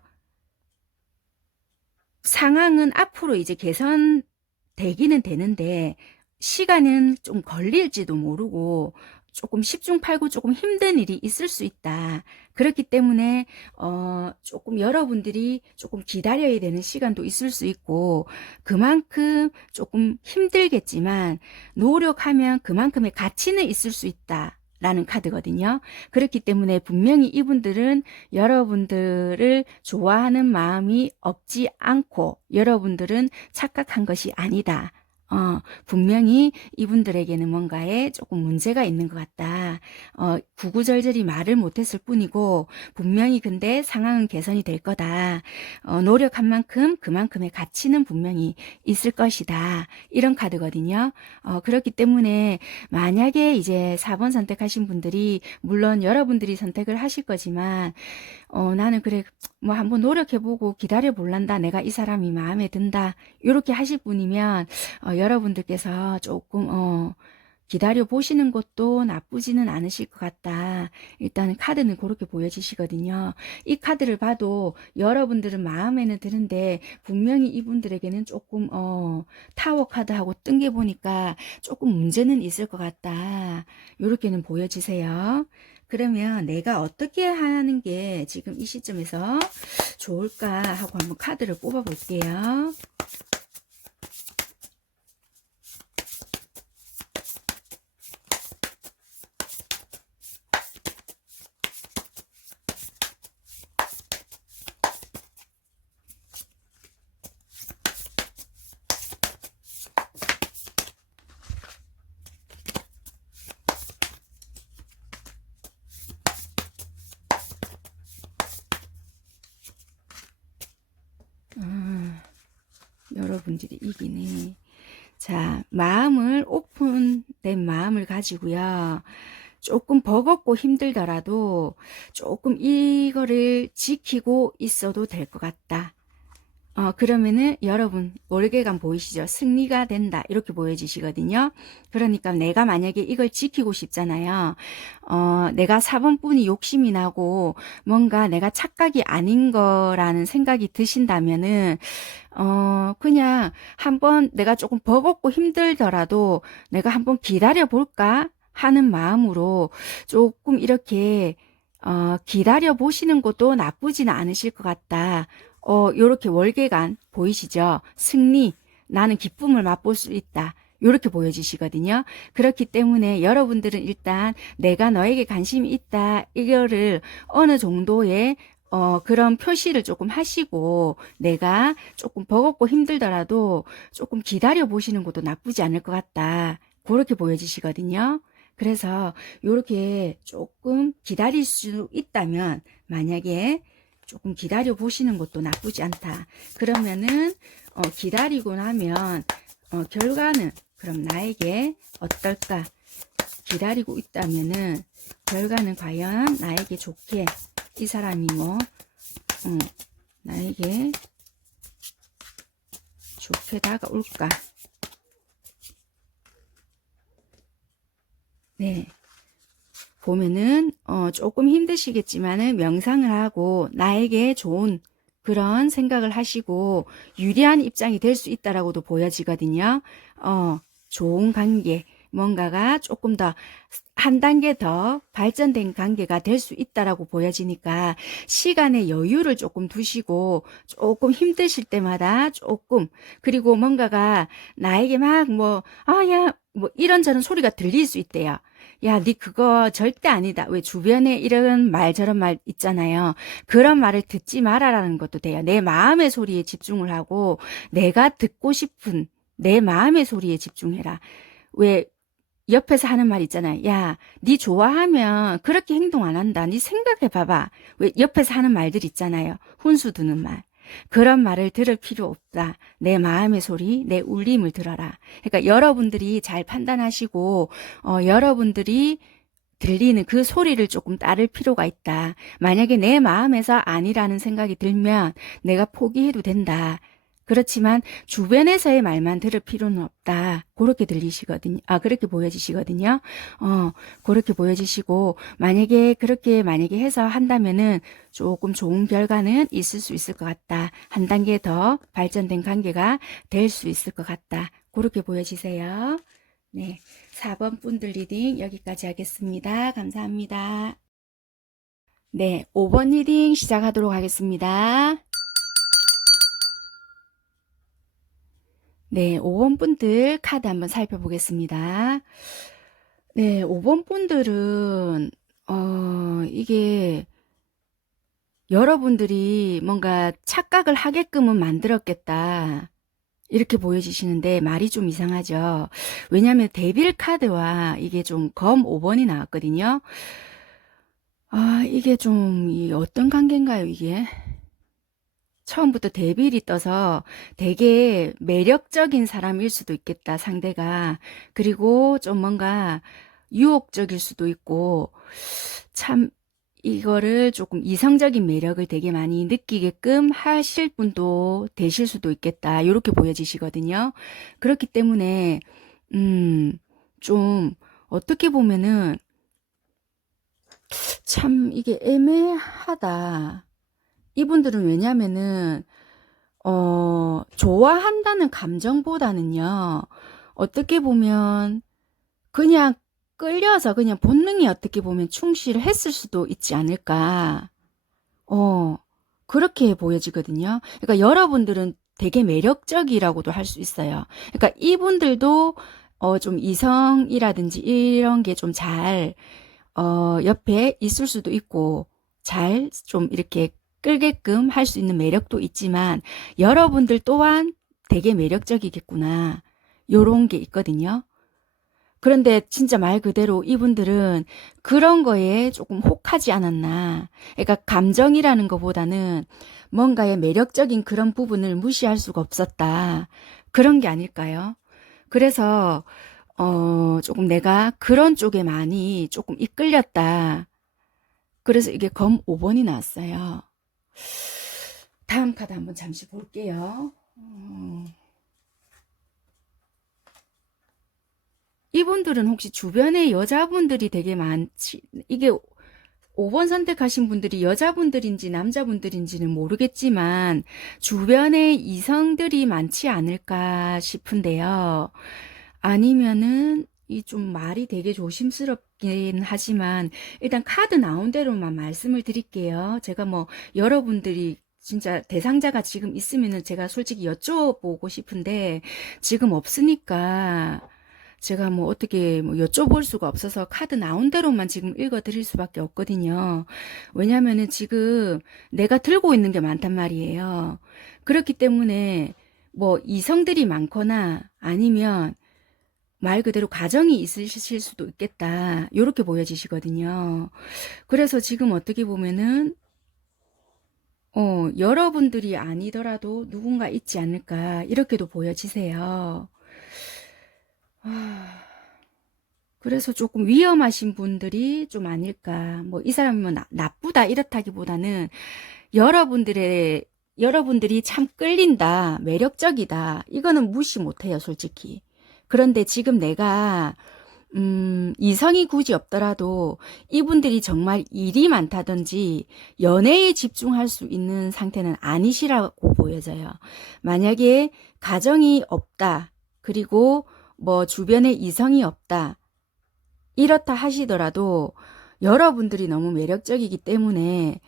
상황은 앞으로 이제 개선되기는 되는데 시간은 좀 걸릴지도 모르고 조금 십중팔구 조금 힘든 일이 있을 수 있다. 그렇기 때문에 조금 여러분들이 조금 기다려야 되는 시간도 있을 수 있고 그만큼 조금 힘들겠지만 노력하면 그만큼의 가치는 있을 수 있다. 라는 카드거든요. 그렇기 때문에 분명히 이분들은 여러분들을 좋아하는 마음이 없지 않고 여러분들은 착각한 것이 아니다. 분명히 이분들에게는 뭔가에 조금 문제가 있는 것 같다. 구구절절히 말을 못했을 뿐이고, 분명히 근데 상황은 개선이 될 거다. 노력한 만큼 그만큼의 가치는 분명히 있을 것이다. 이런 카드거든요. 그렇기 때문에 만약에 이제 4번 선택하신 분들이, 물론 여러분들이 선택을 하실 거지만, 나는 그래, 뭐 한번 노력해보고 기다려볼란다. 내가 이 사람이 마음에 든다. 이렇게 하실 분이면, 여러분들께서 조금, 기다려 보시는 것도 나쁘지는 않으실 것 같다. 일단 카드는 그렇게 보여지시거든요. 이 카드를 봐도 여러분들은 마음에는 드는데 분명히 이분들에게는 조금 타워 카드하고 뜬 게 보니까 조금 문제는 있을 것 같다. 이렇게는 보여지세요. 그러면 내가 어떻게 하는 게 지금 이 시점에서 좋을까 하고 한번 카드를 뽑아 볼게요. 여러분들이 이기네. 자, 마음을 오픈된 마음을 가지고요. 조금 버겁고 힘들더라도 조금 이거를 지키고 있어도 될 것 같다. 그러면은 여러분 월계관 보이시죠? 승리가 된다 이렇게 보여지시거든요. 그러니까 내가 만약에 이걸 지키고 싶잖아요. 내가 4번분이 욕심이 나고 뭔가 내가 착각이 아닌 거라는 생각이 드신다면은 그냥 한번 내가 조금 버겁고 힘들더라도 내가 한번 기다려 볼까 하는 마음으로 조금 이렇게 기다려 보시는 것도 나쁘지는 않으실 것 같다. 요렇게 월계관 보이시죠? 승리, 나는 기쁨을 맛볼 수 있다. 요렇게 보여지시거든요. 그렇기 때문에 여러분들은 일단 내가 너에게 관심이 있다. 이거를 어느 정도의 그런 표시를 조금 하시고 내가 조금 버겁고 힘들더라도 조금 기다려 보시는 것도 나쁘지 않을 것 같다. 그렇게 보여지시거든요. 그래서 요렇게 조금 기다릴 수 있다면 만약에 조금 기다려 보시는 것도 나쁘지 않다. 그러면은 기다리고 나면 결과는 그럼 나에게 어떨까? 기다리고 있다면은 결과는 과연 나에게 좋게 이 사람이 뭐 나에게 좋게 다가올까? 네. 보면은 조금 힘드시겠지만은 명상을 하고 나에게 좋은 그런 생각을 하시고 유리한 입장이 될 수 있다라고도 보여지거든요. 좋은 관계, 뭔가가 조금 더 한 단계 더 발전된 관계가 될 수 있다라고 보여지니까 시간의 여유를 조금 두시고 조금 힘드실 때마다 조금 그리고 뭔가가 나에게 막 뭐 야 뭐 이런저런 소리가 들릴 수 있대요. 야, 니 그거 절대 아니다. 왜 주변에 이런 말 저런 말 있잖아요. 그런 말을 듣지 말아라는 것도 돼요. 내 마음의 소리에 집중을 하고 내가 듣고 싶은 내 마음의 소리에 집중해라. 왜 옆에서 하는 말 있잖아요. 야, 니 좋아하면 그렇게 행동 안 한다. 니 생각해 봐봐. 왜 옆에서 하는 말들 있잖아요. 훈수 두는 말. 그런 말을 들을 필요 없다. 내 마음의 소리, 내 울림을 들어라. 그러니까 여러분들이 잘 판단하시고 여러분들이 들리는 그 소리를 조금 따를 필요가 있다. 만약에 내 마음에서 아니라는 생각이 들면 내가 포기해도 된다. 그렇지만 주변에서의 말만 들을 필요는 없다. 그렇게 들리시거든요. 그렇게 보여지시거든요. 그렇게 보여지시고 만약에 해서 한다면은 조금 좋은 결과는 있을 수 있을 것 같다. 한 단계 더 발전된 관계가 될 수 있을 것 같다. 그렇게 보여지세요. 네. 4번 분들 리딩 여기까지 하겠습니다. 감사합니다. 네. 5번 리딩 시작하도록 하겠습니다. 네, 5번 분들 카드 한번 살펴보겠습니다. 네, 5번 분들은 이게 여러분들이 뭔가 착각을 하게끔은 만들었겠다. 이렇게 보여지시는데 말이 좀 이상하죠. 왜냐하면 데빌 카드와 이게 좀 검 5번이 나왔거든요. 이게 좀 어떤 관계인가요, 이게? 처음부터 데빌이 떠서 되게 매력적인 사람일 수도 있겠다, 상대가. 그리고 좀 뭔가 유혹적일 수도 있고, 참, 이거를 조금 이성적인 매력을 되게 많이 느끼게끔 하실 분도 되실 수도 있겠다. 이렇게 보여지시거든요. 그렇기 때문에, 좀, 어떻게 보면은, 참, 이게 애매하다. 이분들은 왜냐면은 좋아한다는 감정보다는요, 어떻게 보면 그냥 끌려서 그냥 본능이 어떻게 보면 충실을 했을 수도 있지 않을까. 그렇게 보여지거든요. 그러니까 여러분들은 되게 매력적이라고도 할 수 있어요. 그러니까 이분들도 좀 이성이라든지 이런 게 좀 잘 옆에 있을 수도 있고 잘 좀 이렇게 끌게끔 할 수 있는 매력도 있지만 여러분들 또한 되게 매력적이겠구나. 요런 게 있거든요. 그런데 진짜 말 그대로 이분들은 그런 거에 조금 혹하지 않았나. 그러니까 감정이라는 것보다는 뭔가의 매력적인 그런 부분을 무시할 수가 없었다. 그런 게 아닐까요? 그래서 조금 내가 그런 쪽에 많이 조금 이끌렸다. 그래서 이게 검 5번이 나왔어요. 다음 카드 한번 잠시 볼게요. 이분들은 혹시 주변에 여자분들이 되게 많지, 이게 5번 선택하신 분들이 여자분들인지 남자분들인지는 모르겠지만 주변에 이성들이 많지 않을까 싶은데요. 아니면은 이 좀 말이 되게 조심스럽긴 하지만 일단 카드 나온 대로만 말씀을 드릴게요. 제가 뭐 여러분들이 진짜 대상자가 지금 있으면은 제가 솔직히 여쭤보고 싶은데 지금 없으니까 제가 뭐 어떻게 뭐 여쭤볼 수가 없어서 카드 나온 대로만 지금 읽어 드릴 수밖에 없거든요. 왜냐면은 지금 내가 들고 있는 게 많단 말이에요. 그렇기 때문에 뭐 이성들이 많거나 아니면 말 그대로 가정이 있으실 수도 있겠다. 요렇게 보여지시거든요. 그래서 지금 어떻게 보면은 여러분들이 아니더라도 누군가 있지 않을까 이렇게도 보여지세요. 그래서 조금 위험하신 분들이 좀 아닐까. 뭐 이 사람이 뭐 나쁘다 이렇다기보다는 여러분들이 참 끌린다, 매력적이다. 이거는 무시 못해요, 솔직히. 그런데 지금 내가 이성이 굳이 없더라도 이분들이 정말 일이 많다든지 연애에 집중할 수 있는 상태는 아니시라고 보여져요. 만약에 가정이 없다, 그리고 뭐 주변에 이성이 없다, 이렇다 하시더라도 여러분들이 너무 매력적이기 때문에,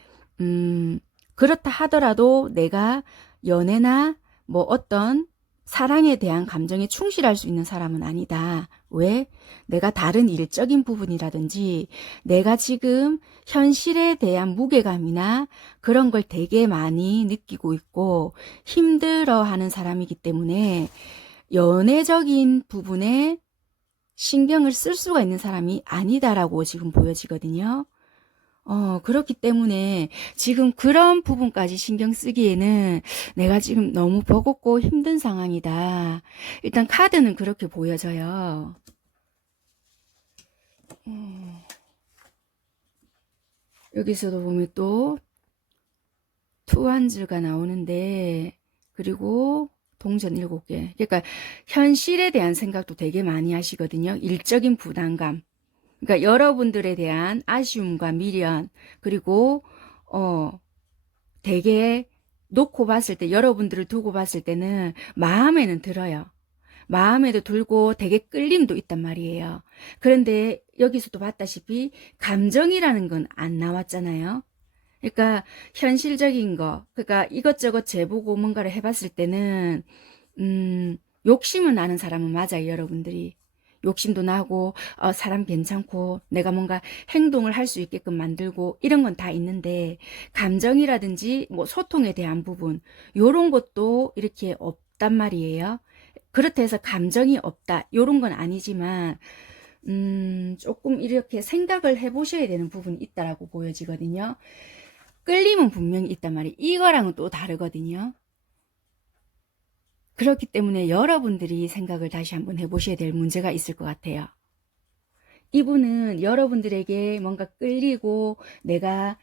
그렇다 하더라도 내가 연애나 뭐 어떤 사랑에 대한 감정에 충실할 수 있는 사람은 아니다. 왜? 내가 다른 일적인 부분이라든지 내가 지금 현실에 대한 무게감이나 그런 걸 되게 많이 느끼고 있고 힘들어하는 사람이기 때문에 연애적인 부분에 신경을 쓸 수가 있는 사람이 아니다라고 지금 보여지거든요. 그렇기 때문에 지금 그런 부분까지 신경 쓰기에는 내가 지금 너무 버겁고 힘든 상황이다. 일단 카드는 그렇게 보여져요. 여기서도 보면 또 투한즈가 나오는데, 그리고 동전 7개. 그러니까 현실에 대한 생각도 되게 많이 하시거든요. 일적인 부담감. 그러니까 여러분들에 대한 아쉬움과 미련, 그리고 되게 놓고 봤을 때, 여러분들을 두고 봤을 때는 마음에는 들어요. 마음에도 들고 되게 끌림도 있단 말이에요. 그런데 여기서도 봤다시피 감정이라는 건 안 나왔잖아요. 그러니까 현실적인 거, 그러니까 이것저것 재보고 뭔가를 해봤을 때는 욕심은 나는 사람은 맞아요, 여러분들이. 욕심도 나고 사람 괜찮고 내가 뭔가 행동을 할 수 있게끔 만들고 이런 건 다 있는데 감정이라든지 뭐 소통에 대한 부분 요런 것도 이렇게 없단 말이에요. 그렇다 해서 감정이 없다 요런 건 아니지만 조금 이렇게 생각을 해보셔야 되는 부분이 있다라고 보여지거든요. 끌림은 분명히 있단 말이에요. 이거랑은 또 다르거든요. 그렇기 때문에 여러분들이 생각을 다시 한번 해보셔야 될 문제가 있을 것 같아요. 이분은 여러분들에게 뭔가 끌리고 내가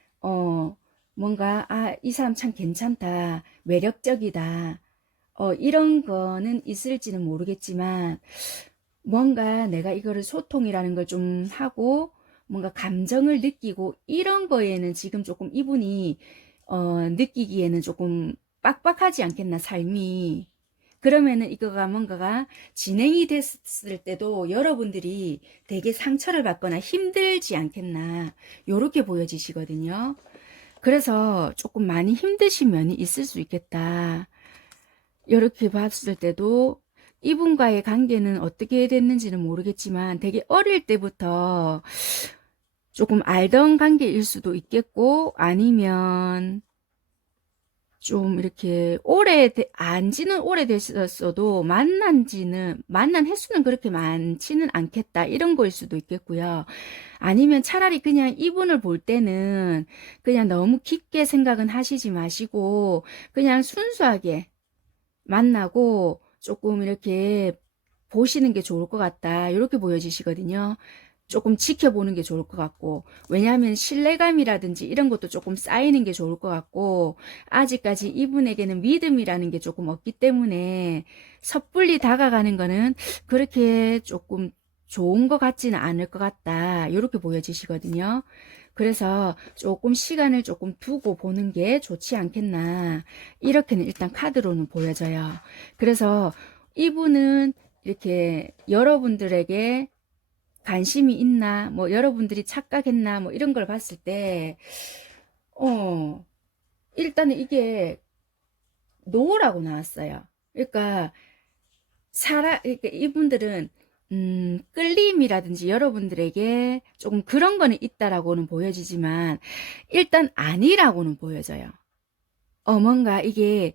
뭔가 이 사람 참 괜찮다, 매력적이다, 이런 거는 있을지는 모르겠지만 뭔가 내가 이거를 소통이라는 걸 좀 하고 뭔가 감정을 느끼고 이런 거에는 지금 조금 이분이 느끼기에는 조금 빡빡하지 않겠나 삶이. 그러면은 이거가 뭔가가 진행이 됐을 때도 여러분들이 되게 상처를 받거나 힘들지 않겠나 요렇게 보여지시거든요. 그래서 조금 많이 힘드신 면이 있을 수 있겠다. 이렇게 봤을 때도 이분과의 관계는 어떻게 됐는지는 모르겠지만 되게 어릴 때부터 조금 알던 관계일 수도 있겠고 아니면 좀 이렇게 안지는 오래됐어도 만난 횟수는 그렇게 많지는 않겠다 이런 거일 수도 있겠고요. 아니면 차라리 그냥 이분을 볼 때는 그냥 너무 깊게 생각은 하시지 마시고 그냥 순수하게 만나고 조금 이렇게 보시는 게 좋을 것 같다. 이렇게 보여지시거든요. 조금 지켜보는 게 좋을 것 같고, 왜냐하면 신뢰감이라든지 이런 것도 조금 쌓이는 게 좋을 것 같고, 아직까지 이분에게는 믿음이라는 게 조금 없기 때문에 섣불리 다가가는 거는 그렇게 조금 좋은 것 같지는 않을 것 같다. 이렇게 보여지시거든요. 그래서 조금 시간을 조금 두고 보는 게 좋지 않겠나. 이렇게는 일단 카드로는 보여져요. 그래서 이분은 이렇게 여러분들에게 관심이 있나, 뭐 여러분들이 착각했나, 뭐 이런 걸 봤을 때, 일단은 이게 노라고 나왔어요. 그러니까 그러니까 이분들은 끌림이라든지 여러분들에게 조금 그런 거는 있다라고는 보여지지만 일단 아니라고는 보여져요. 뭔가 이게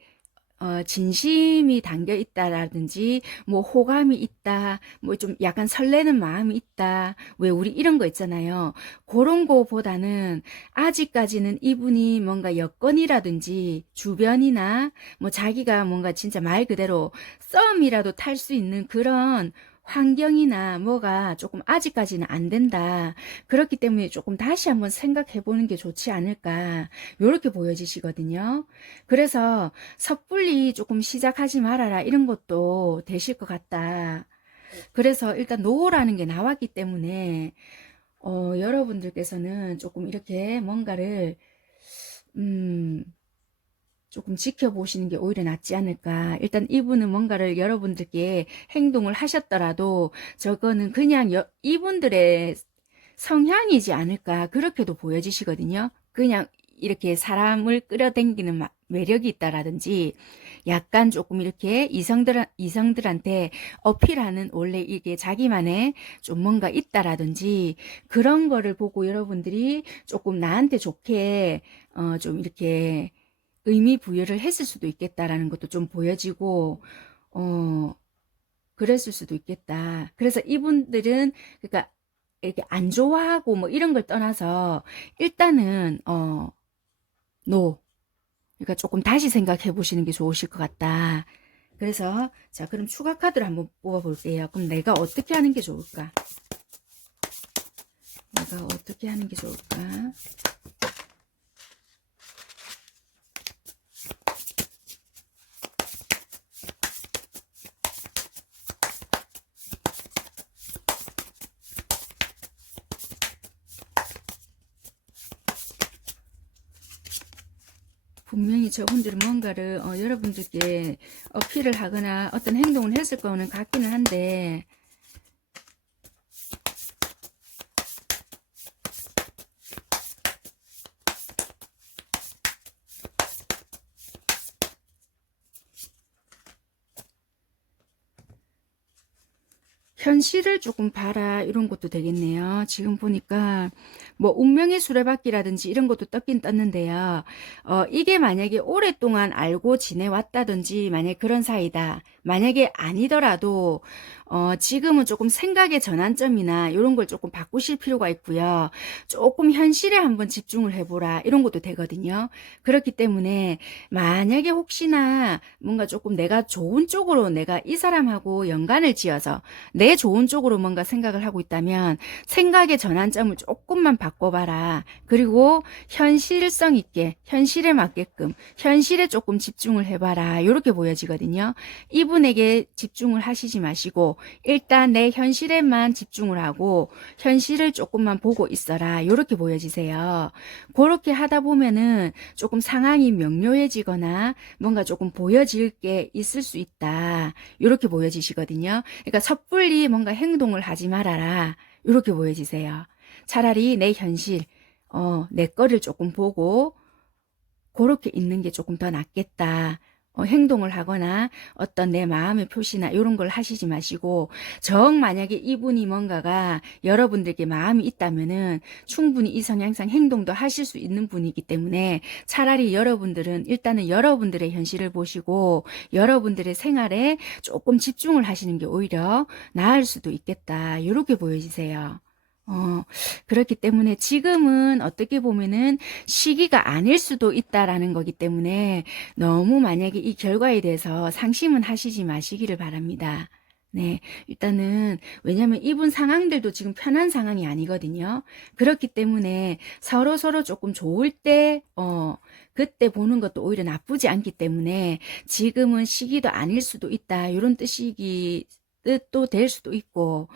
진심이 담겨 있다라든지, 뭐, 호감이 있다, 뭐, 좀 약간 설레는 마음이 있다, 왜 우리 이런 거 있잖아요. 그런 거보다는 아직까지는 이분이 뭔가 여건이라든지, 주변이나, 뭐, 자기가 뭔가 진짜 말 그대로 썸이라도 탈 수 있는 그런 환경이나 뭐가 조금 아직까지는 안 된다. 그렇기 때문에 조금 다시 한번 생각해 보는 게 좋지 않을까. 요렇게 보여지시거든요. 그래서 섣불리 조금 시작하지 말아라 이런 것도 되실 것 같다. 그래서 일단 노라는 게 나왔기 때문에 여러분들께서는 조금 이렇게 뭔가를 조금 지켜보시는 게 오히려 낫지 않을까. 일단 이분은 뭔가를 여러분들께 행동을 하셨더라도 저거는 그냥 이분들의 성향이지 않을까. 그렇게도 보여지시거든요. 그냥 이렇게 사람을 끌어당기는 매력이 있다라든지 약간 조금 이렇게 이성들한테 어필하는 원래 이게 자기만의 좀 뭔가 있다라든지 그런 거를 보고 여러분들이 조금 나한테 좋게 좀 이렇게 의미 부여를 했을 수도 있겠다라는 것도 좀 보여지고, 그랬을 수도 있겠다. 그래서 이분들은, 그러니까, 이렇게 안 좋아하고 뭐 이런 걸 떠나서, 일단은, 노. 그러니까 조금 다시 생각해 보시는 게 좋으실 것 같다. 그래서, 자, 그럼 추가 카드를 한번 뽑아 볼게요. 그럼 내가 어떻게 하는 게 좋을까? 내가 어떻게 하는 게 좋을까? 분명히 저분들은 뭔가를 여러분들께 어필을 하거나 어떤 행동을 했을 거는 같기는 한데 현실을 조금 봐라 이런 것도 되겠네요. 지금 보니까 뭐 운명의 수레바퀴라든지 이런 것도 떴긴 떴는데요. 이게 만약에 오랫동안 알고 지내왔다든지 만약에 그런 사이다. 만약에 아니더라도 지금은 조금 생각의 전환점이나 이런 걸 조금 바꾸실 필요가 있고요. 조금 현실에 한번 집중을 해보라 이런 것도 되거든요. 그렇기 때문에 만약에 혹시나 뭔가 조금 내가 좋은 쪽으로 내가 이 사람하고 연관을 지어서 내 좋은 쪽으로 뭔가 생각을 하고 있다면 생각의 전환점을 조금만 바꿔봐라. 그리고 현실성 있게 현실에 맞게끔 현실에 조금 집중을 해봐라. 이렇게 보여지거든요. 이분에게 집중을 하시지 마시고 일단 내 현실에만 집중을 하고 현실을 조금만 보고 있어라. 이렇게 보여지세요. 그렇게 하다 보면은 조금 상황이 명료해지거나 뭔가 조금 보여질 게 있을 수 있다. 이렇게 보여지시거든요. 그러니까 섣불리 뭔가 행동을 하지 말아라. 이렇게 보여지세요. 차라리 내 현실, 내 거를 조금 보고 그렇게 있는 게 조금 더 낫겠다. 행동을 하거나 어떤 내 마음의 표시나 이런 걸 하시지 마시고 정 만약에 이분이 뭔가가 여러분들께 마음이 있다면은 충분히 이 성향상 행동도 하실 수 있는 분이기 때문에 차라리 여러분들은 일단은 여러분들의 현실을 보시고 여러분들의 생활에 조금 집중을 하시는 게 오히려 나을 수도 있겠다. 이렇게 보여지세요. 그렇기 때문에 지금은 어떻게 보면은 시기가 아닐 수도 있다라는 거기 때문에 너무 만약에 이 결과에 대해서 상심은 하시지 마시기를 바랍니다. 네, 일단은, 왜냐면 이분 상황들도 지금 편한 상황이 아니거든요. 그렇기 때문에 서로 조금 좋을 때, 그때 보는 것도 오히려 나쁘지 않기 때문에 지금은 시기도 아닐 수도 있다. 이런 뜻도 될 수도 있고,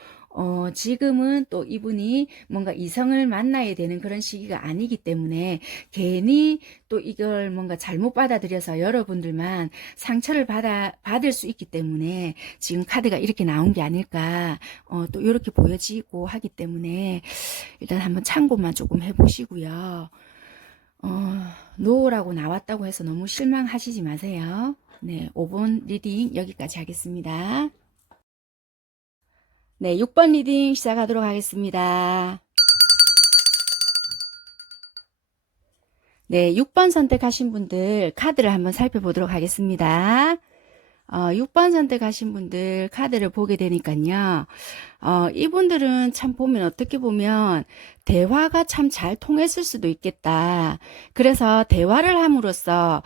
지금은 또 이분이 뭔가 이성을 만나야 되는 그런 시기가 아니기 때문에 괜히 또 이걸 뭔가 잘못 받아들여서 여러분들만 상처를 받을 수 있기 때문에 지금 카드가 이렇게 나온 게 아닐까, 또 이렇게 보여지고 하기 때문에 일단 한번 참고만 조금 해보시고요. 노라고 나왔다고 해서 너무 실망하시지 마세요. 네, 5번 리딩 여기까지 하겠습니다. 네, 6번 리딩 시작하도록 하겠습니다. 네, 6번 선택하신 분들 카드를 한번 살펴보도록 하겠습니다. 6번 선택하신 분들 카드를 보게 되니까요. 이분들은 참 보면 어떻게 보면 대화가 참 잘 통했을 수도 있겠다. 그래서 대화를 함으로써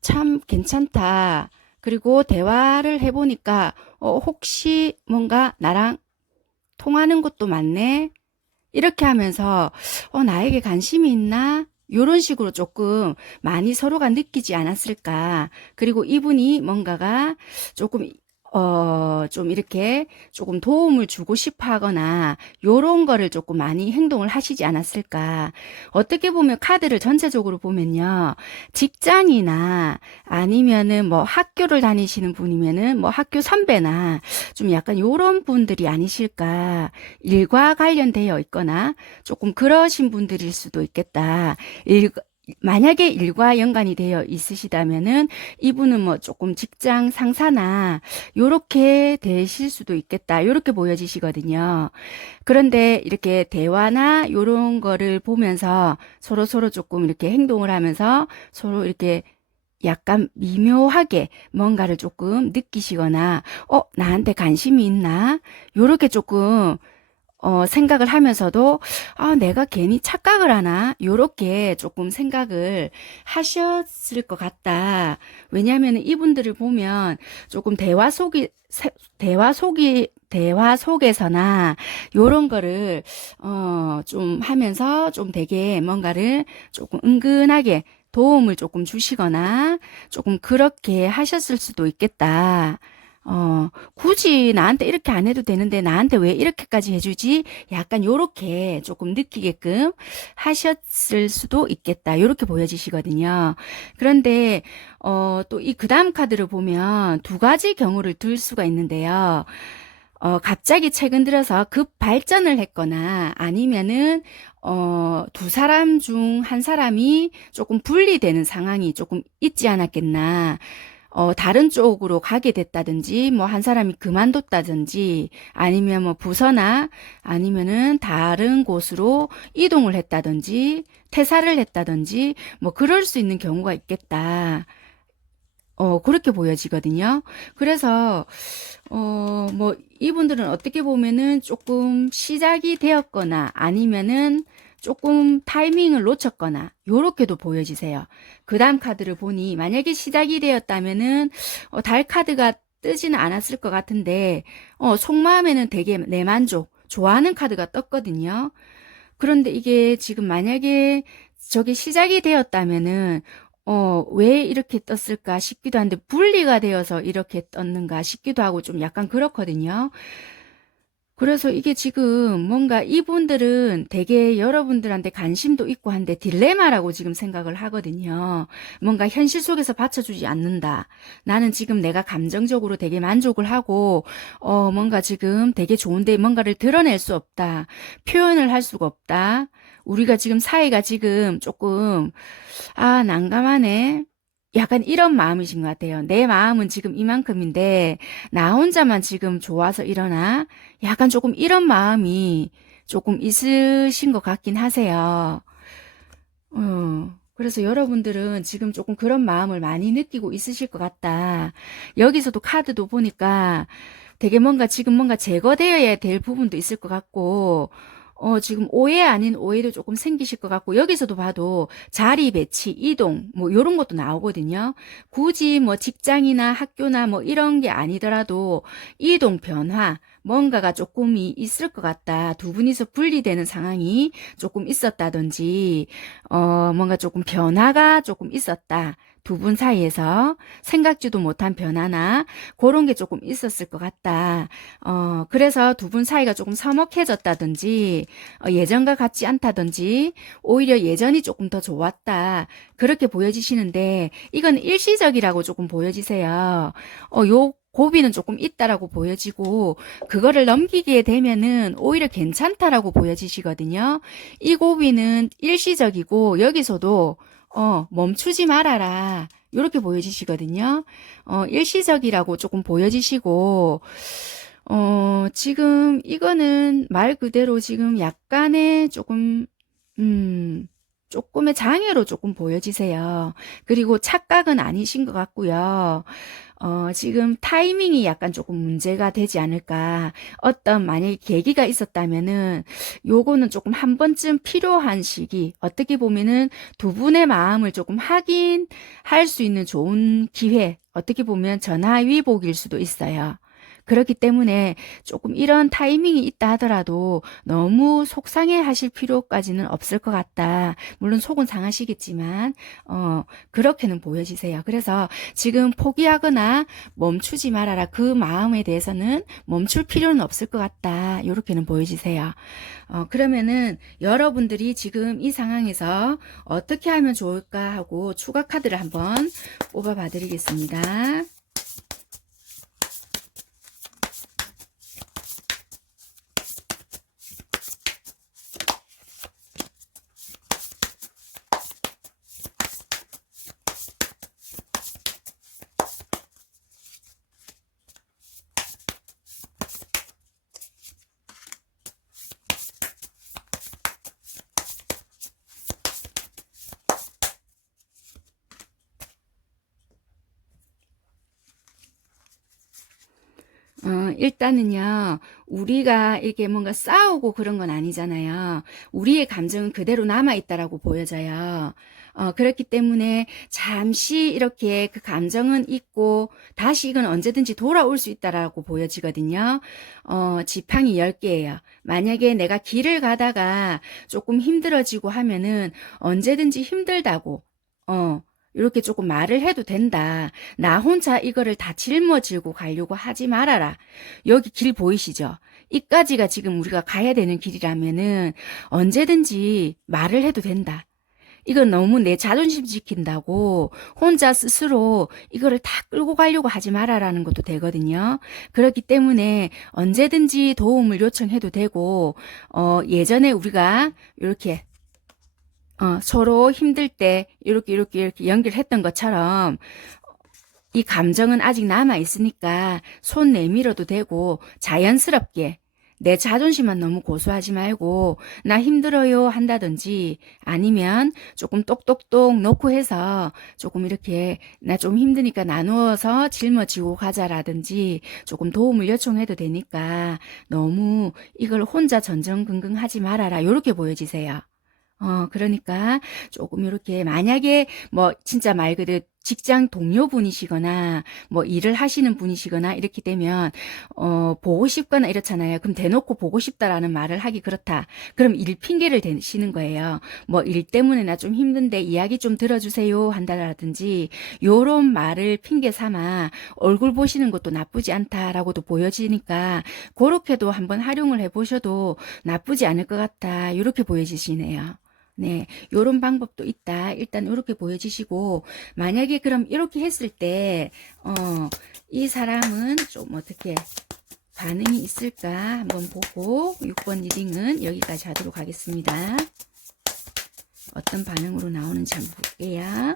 참 괜찮다. 그리고 대화를 해보니까 혹시 뭔가 나랑 통하는 것도 많네. 이렇게 하면서 나에게 관심이 있나? 요런 식으로 조금 많이 서로가 느끼지 않았을까. 그리고 이분이 뭔가가 조금 좀 이렇게 조금 도움을 주고 싶어 하거나 요런 거를 조금 많이 행동을 하시지 않았을까. 어떻게 보면 카드를 전체적으로 보면요. 직장이나 아니면은 뭐 학교를 다니시는 분이면은 뭐 학교 선배나 좀 약간 요런 분들이 아니실까. 일과 관련되어 있거나 조금 그러신 분들일 수도 있겠다. 만약에 일과 연관이 되어 있으시다면은 이분은 뭐 조금 직장 상사나 요렇게 되실 수도 있겠다. 요렇게 보여지시거든요. 그런데 이렇게 대화나 요런 거를 보면서 서로 조금 이렇게 행동을 하면서 서로 이렇게 약간 미묘하게 뭔가를 조금 느끼시거나, 나한테 관심이 있나? 요렇게 조금 생각을 하면서도, 내가 괜히 착각을 하나? 요렇게 조금 생각을 하셨을 것 같다. 왜냐하면 이분들을 보면 조금 대화 속에서나 요런 거를, 좀 하면서 좀 되게 뭔가를 조금 은근하게 도움을 조금 주시거나 조금 그렇게 하셨을 수도 있겠다. 굳이 나한테 이렇게 안 해도 되는데 나한테 왜 이렇게까지 해주지? 약간 요렇게 조금 느끼게끔 하셨을 수도 있겠다. 요렇게 보여지시거든요. 그런데, 또 이 그다음 카드를 보면 두 가지 경우를 들 수가 있는데요. 갑자기 최근 들어서 급 발전을 했거나 아니면은, 두 사람 중 한 사람이 조금 분리되는 상황이 조금 있지 않았겠나. 다른 쪽으로 가게 됐다든지, 뭐, 한 사람이 그만뒀다든지, 아니면 뭐, 부서나, 아니면은 다른 곳으로 이동을 했다든지, 퇴사를 했다든지, 뭐, 그럴 수 있는 경우가 있겠다. 그렇게 보여지거든요. 그래서, 뭐, 이분들은 어떻게 보면은 조금 시작이 되었거나 아니면은 조금 타이밍을 놓쳤거나, 요렇게도 보여지세요. 그 다음 카드를 보니, 만약에 시작이 되었다면은, 달 카드가 뜨지는 않았을 것 같은데, 속마음에는 되게 내만족, 좋아하는 카드가 떴거든요. 그런데 이게 지금 만약에 저게 시작이 되었다면은, 왜 이렇게 떴을까 싶기도 한데, 분리가 되어서 이렇게 떴는가 싶기도 하고 좀 약간 그렇거든요. 그래서 이게 지금 뭔가 이분들은 되게 여러분들한테 관심도 있고 한데 딜레마라고 지금 생각을 하거든요. 뭔가 현실 속에서 받쳐주지 않는다. 나는 지금 내가 감정적으로 되게 만족을 하고, 뭔가 지금 되게 좋은데 뭔가를 드러낼 수 없다. 표현을 할 수가 없다. 우리가 지금 사이가 지금 조금, 난감하네. 약간 이런 마음이신 것 같아요. 내 마음은 지금 이만큼인데, 나 혼자만 지금 좋아서 이러나? 약간 조금 이런 마음이 조금 있으신 것 같긴 하세요. 그래서 여러분들은 지금 조금 그런 마음을 많이 느끼고 있으실 것 같다. 여기서도 카드도 보니까 되게 뭔가 지금 뭔가 제거되어야 될 부분도 있을 것 같고, 지금 오해 아닌 오해도 조금 생기실 것 같고, 여기서도 봐도 자리 배치, 이동, 뭐, 요런 것도 나오거든요. 굳이 뭐 직장이나 학교나 뭐 이런 게 아니더라도 이동 변화, 뭔가가 조금이 있을 것 같다. 두 분이서 분리되는 상황이 조금 있었다든지, 뭔가 조금 변화가 조금 있었다. 두 분 사이에서 생각지도 못한 변화나 그런 게 조금 있었을 것 같다. 그래서 두 분 사이가 조금 서먹해졌다든지, 예전과 같지 않다든지, 오히려 예전이 조금 더 좋았다. 그렇게 보여지시는데, 이건 일시적이라고 조금 보여지세요. 요 고비는 조금 있다라고 보여지고, 그거를 넘기게 되면은 오히려 괜찮다라고 보여지시거든요. 이 고비는 일시적이고, 여기서도, 멈추지 말아라. 이렇게 보여지시거든요. 일시적이라고 조금 보여지시고, 지금 이거는 말 그대로 지금 약간의 조금, 음, 조금의 장애로 조금 보여지세요. 그리고 착각은 아니신 것 같고요. 지금 타이밍이 약간 조금 문제가 되지 않을까. 어떤 만약에 계기가 있었다면은 요거는 조금 한 번쯤 필요한 시기. 어떻게 보면은 두 분의 마음을 조금 확인할 수 있는 좋은 기회. 어떻게 보면 전화위복일 수도 있어요. 그렇기 때문에 조금 이런 타이밍이 있다 하더라도 너무 속상해 하실 필요까지는 없을 것 같다. 물론 속은 상하시겠지만, 그렇게는 보여지세요. 그래서 지금 포기하거나 멈추지 말아라. 그 마음에 대해서는 멈출 필요는 없을 것 같다. 이렇게는 보여지세요. 그러면은 여러분들이 지금 이 상황에서 어떻게 하면 좋을까 하고 추가 카드를 한번 뽑아 봐 드리겠습니다. 일단은요, 우리가 이게 뭔가 싸우고 그런 건 아니잖아요. 우리의 감정은 그대로 남아있다라고 보여져요. 그렇기 때문에 잠시 이렇게 그 감정은 있고, 다시 이건 언제든지 돌아올 수 있다라고 보여지거든요. 지팡이 10개예요. 만약에 내가 길을 가다가 조금 힘들어지고 하면은 언제든지 힘들다고, 이렇게 조금 말을 해도 된다. 나 혼자 이거를 다 짊어지고 가려고 하지 말아라. 여기 길 보이시죠? 이까지가 지금 우리가 가야 되는 길이라면은 언제든지 말을 해도 된다. 이건 너무 내 자존심 지킨다고 혼자 스스로 이거를 다 끌고 가려고 하지 말아라는 것도 되거든요. 그렇기 때문에 언제든지 도움을 요청해도 되고, 예전에 우리가 이렇게 서로 힘들 때 이렇게 연결했던 것처럼 이 감정은 아직 남아 있으니까 손 내밀어도 되고 자연스럽게 내 자존심만 너무 고수하지 말고 나 힘들어요 한다든지 아니면 조금 똑똑똑 놓고 해서 조금 이렇게 나 좀 힘드니까 나누어서 짊어지고 가자라든지 조금 도움을 요청해도 되니까 너무 이걸 혼자 전전긍긍하지 말아라 이렇게 보여지세요. 그러니까 조금 이렇게 만약에 뭐 진짜 말 그대로 직장 동료분이시거나 뭐 일을 하시는 분이시거나 이렇게 되면 보고 싶거나 이렇잖아요. 그럼 대놓고 보고 싶다라는 말을 하기 그렇다. 그럼 일 핑계를 대시는 거예요. 뭐 일 때문에 나 좀 힘든데 이야기 좀 들어주세요 한다라든지 요런 말을 핑계 삼아 얼굴 보시는 것도 나쁘지 않다라고도 보여지니까 그렇게도 한번 활용을 해보셔도 나쁘지 않을 것 같다. 이렇게 보여지시네요. 네, 요런 방법도 있다. 일단 이렇게 보여지시고, 만약에 그럼 이렇게 했을 때, 이 사람은 좀 어떻게 반응이 있을까 한번 보고, 6번 리딩은 여기까지 하도록 하겠습니다. 어떤 반응으로 나오는지 한번 볼게요.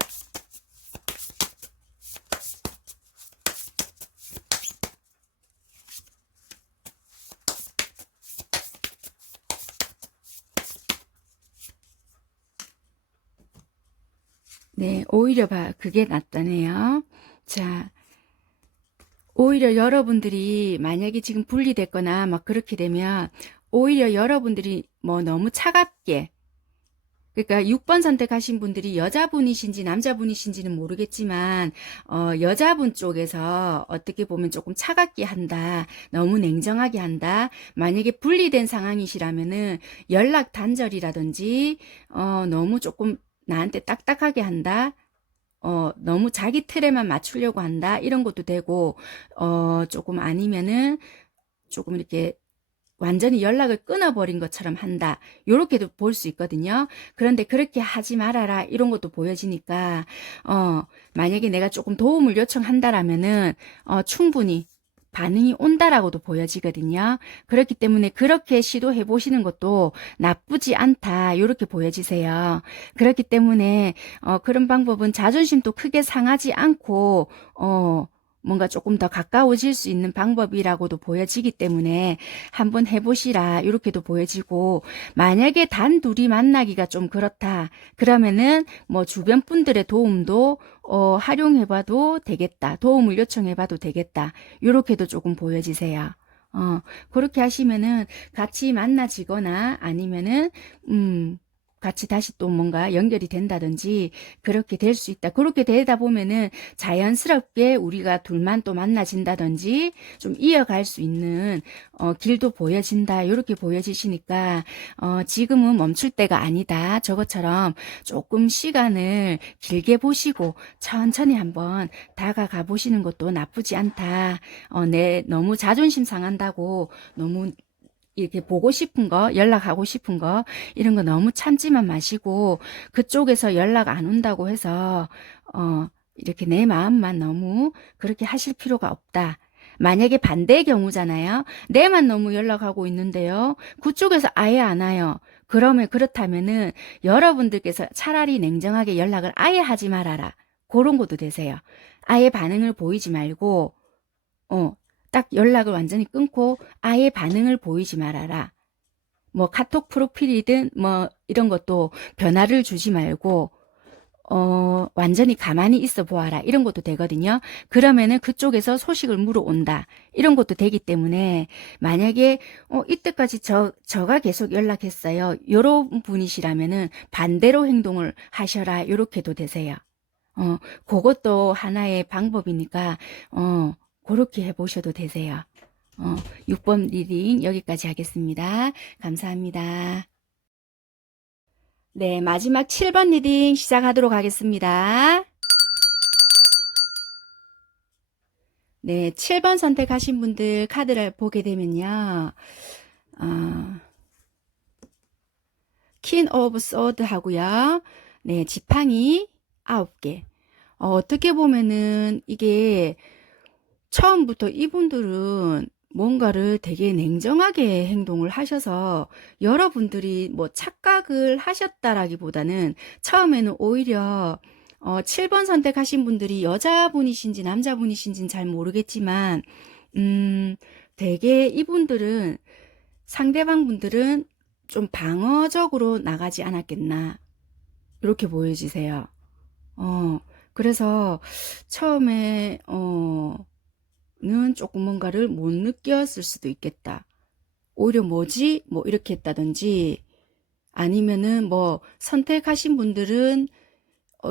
네, 오히려 그게 낫다네요. 자, 오히려 여러분들이 만약에 지금 분리됐거나 막 그렇게 되면 오히려 여러분들이 뭐 너무 차갑게, 그러니까 6번 선택하신 분들이 여자분이신지 남자분이신지는 모르겠지만 여자분 쪽에서 어떻게 보면 조금 차갑게 한다, 너무 냉정하게 한다. 만약에 분리된 상황이시라면은 연락 단절이라든지 너무 조금 나한테 딱딱하게 한다, 너무 자기 틀에만 맞추려고 한다, 이런 것도 되고, 조금 아니면은 조금 이렇게 완전히 연락을 끊어버린 것처럼 한다. 요렇게도 볼 수 있거든요. 그런데 그렇게 하지 말아라, 이런 것도 보여지니까, 만약에 내가 조금 도움을 요청한다라면은, 충분히 반응이 온다라고도 보여지거든요. 그렇기 때문에 그렇게 시도해 보시는 것도 나쁘지 않다, 요렇게 보여지세요. 그렇기 때문에, 그런 방법은 자존심도 크게 상하지 않고, 뭔가 조금 더 가까워질 수 있는 방법이라고도 보여지기 때문에 한번 해보시라, 이렇게도 보여지고, 만약에 단 둘이 만나기가 좀 그렇다 그러면은 뭐 주변 분들의 도움도 활용해봐도 되겠다, 도움을 요청해봐도 되겠다, 이렇게도 조금 보여지세요. 그렇게 하시면은 같이 만나지거나 아니면은 같이 다시 또 뭔가 연결이 된다든지 그렇게 될 수 있다. 그렇게 되다 보면은 자연스럽게 우리가 둘만 또 만나진다든지 좀 이어갈 수 있는 길도 보여진다. 이렇게 보여지시니까 지금은 멈출 때가 아니다. 저것처럼 조금 시간을 길게 보시고 천천히 한번 다가가 보시는 것도 나쁘지 않다. 내 너무 자존심 상한다고 너무 이렇게 보고 싶은 거, 연락하고 싶은 거, 이런 거 너무 참지만 마시고, 그쪽에서 연락 안 온다고 해서, 이렇게 내 마음만 너무 그렇게 하실 필요가 없다. 만약에 반대의 경우잖아요. 내만 너무 연락하고 있는데요. 그쪽에서 아예 안 와요. 그러면 그렇다면은 여러분들께서 차라리 냉정하게 연락을 아예 하지 말아라. 그런 것도 되세요. 아예 반응을 보이지 말고, 어, 딱 연락을 완전히 끊고 아예 반응을 보이지 말아라. 뭐 카톡 프로필이든 뭐 이런 것도 변화를 주지 말고 완전히 가만히 있어 보아라, 이런 것도 되거든요. 그러면은 그쪽에서 소식을 물어온다, 이런 것도 되기 때문에 만약에 이때까지 저가 계속 연락했어요, 요런 분이시라면은 반대로 행동을 하셔라, 요렇게도 되세요. 그것도 하나의 방법이니까, 그렇게 해보셔도 되세요. 어, 6번 리딩 여기까지 하겠습니다. 감사합니다. 네, 마지막 7번 리딩 시작하도록 하겠습니다. 네, 7번 선택하신 분들 카드를 보게 되면요. 어, 퀸 오브 소드 하고요. 네, 지팡이 9개. 어떻게 보면은 이게 처음부터 이분들은 뭔가를 되게 냉정하게 행동을 하셔서 여러분들이 뭐 착각을 하셨다라기보다는 처음에는 오히려 7번 선택하신 분들이 여자분이신지 남자분이신지는 잘 모르겠지만 되게 이분들은, 상대방 분들은 좀 방어적으로 나가지 않았겠나, 이렇게 보여지세요. 그래서 처음에 는 조금 뭔가를 못 느꼈을 수도 있겠다. 오히려 뭐지? 뭐 이렇게 했다든지, 아니면은 뭐 선택하신 분들은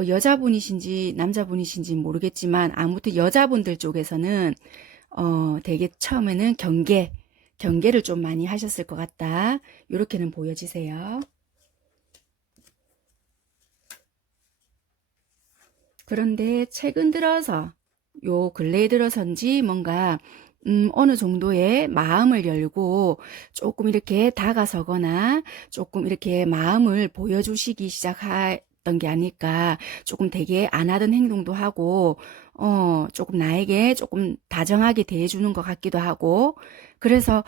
여자분이신지 남자분이신지 모르겠지만 아무튼 여자분들 쪽에서는 되게 처음에는 경계를 좀 많이 하셨을 것 같다. 이렇게는 보여지세요. 그런데 최근 들어서, 요 근래에 들어서인지 뭔가 어느 정도의 마음을 열고 조금 이렇게 다가서거나 조금 이렇게 마음을 보여주시기 시작했던 게 아닐까. 조금 되게 안 하던 행동도 하고 조금 나에게 조금 다정하게 대해주는 것 같기도 하고, 그래서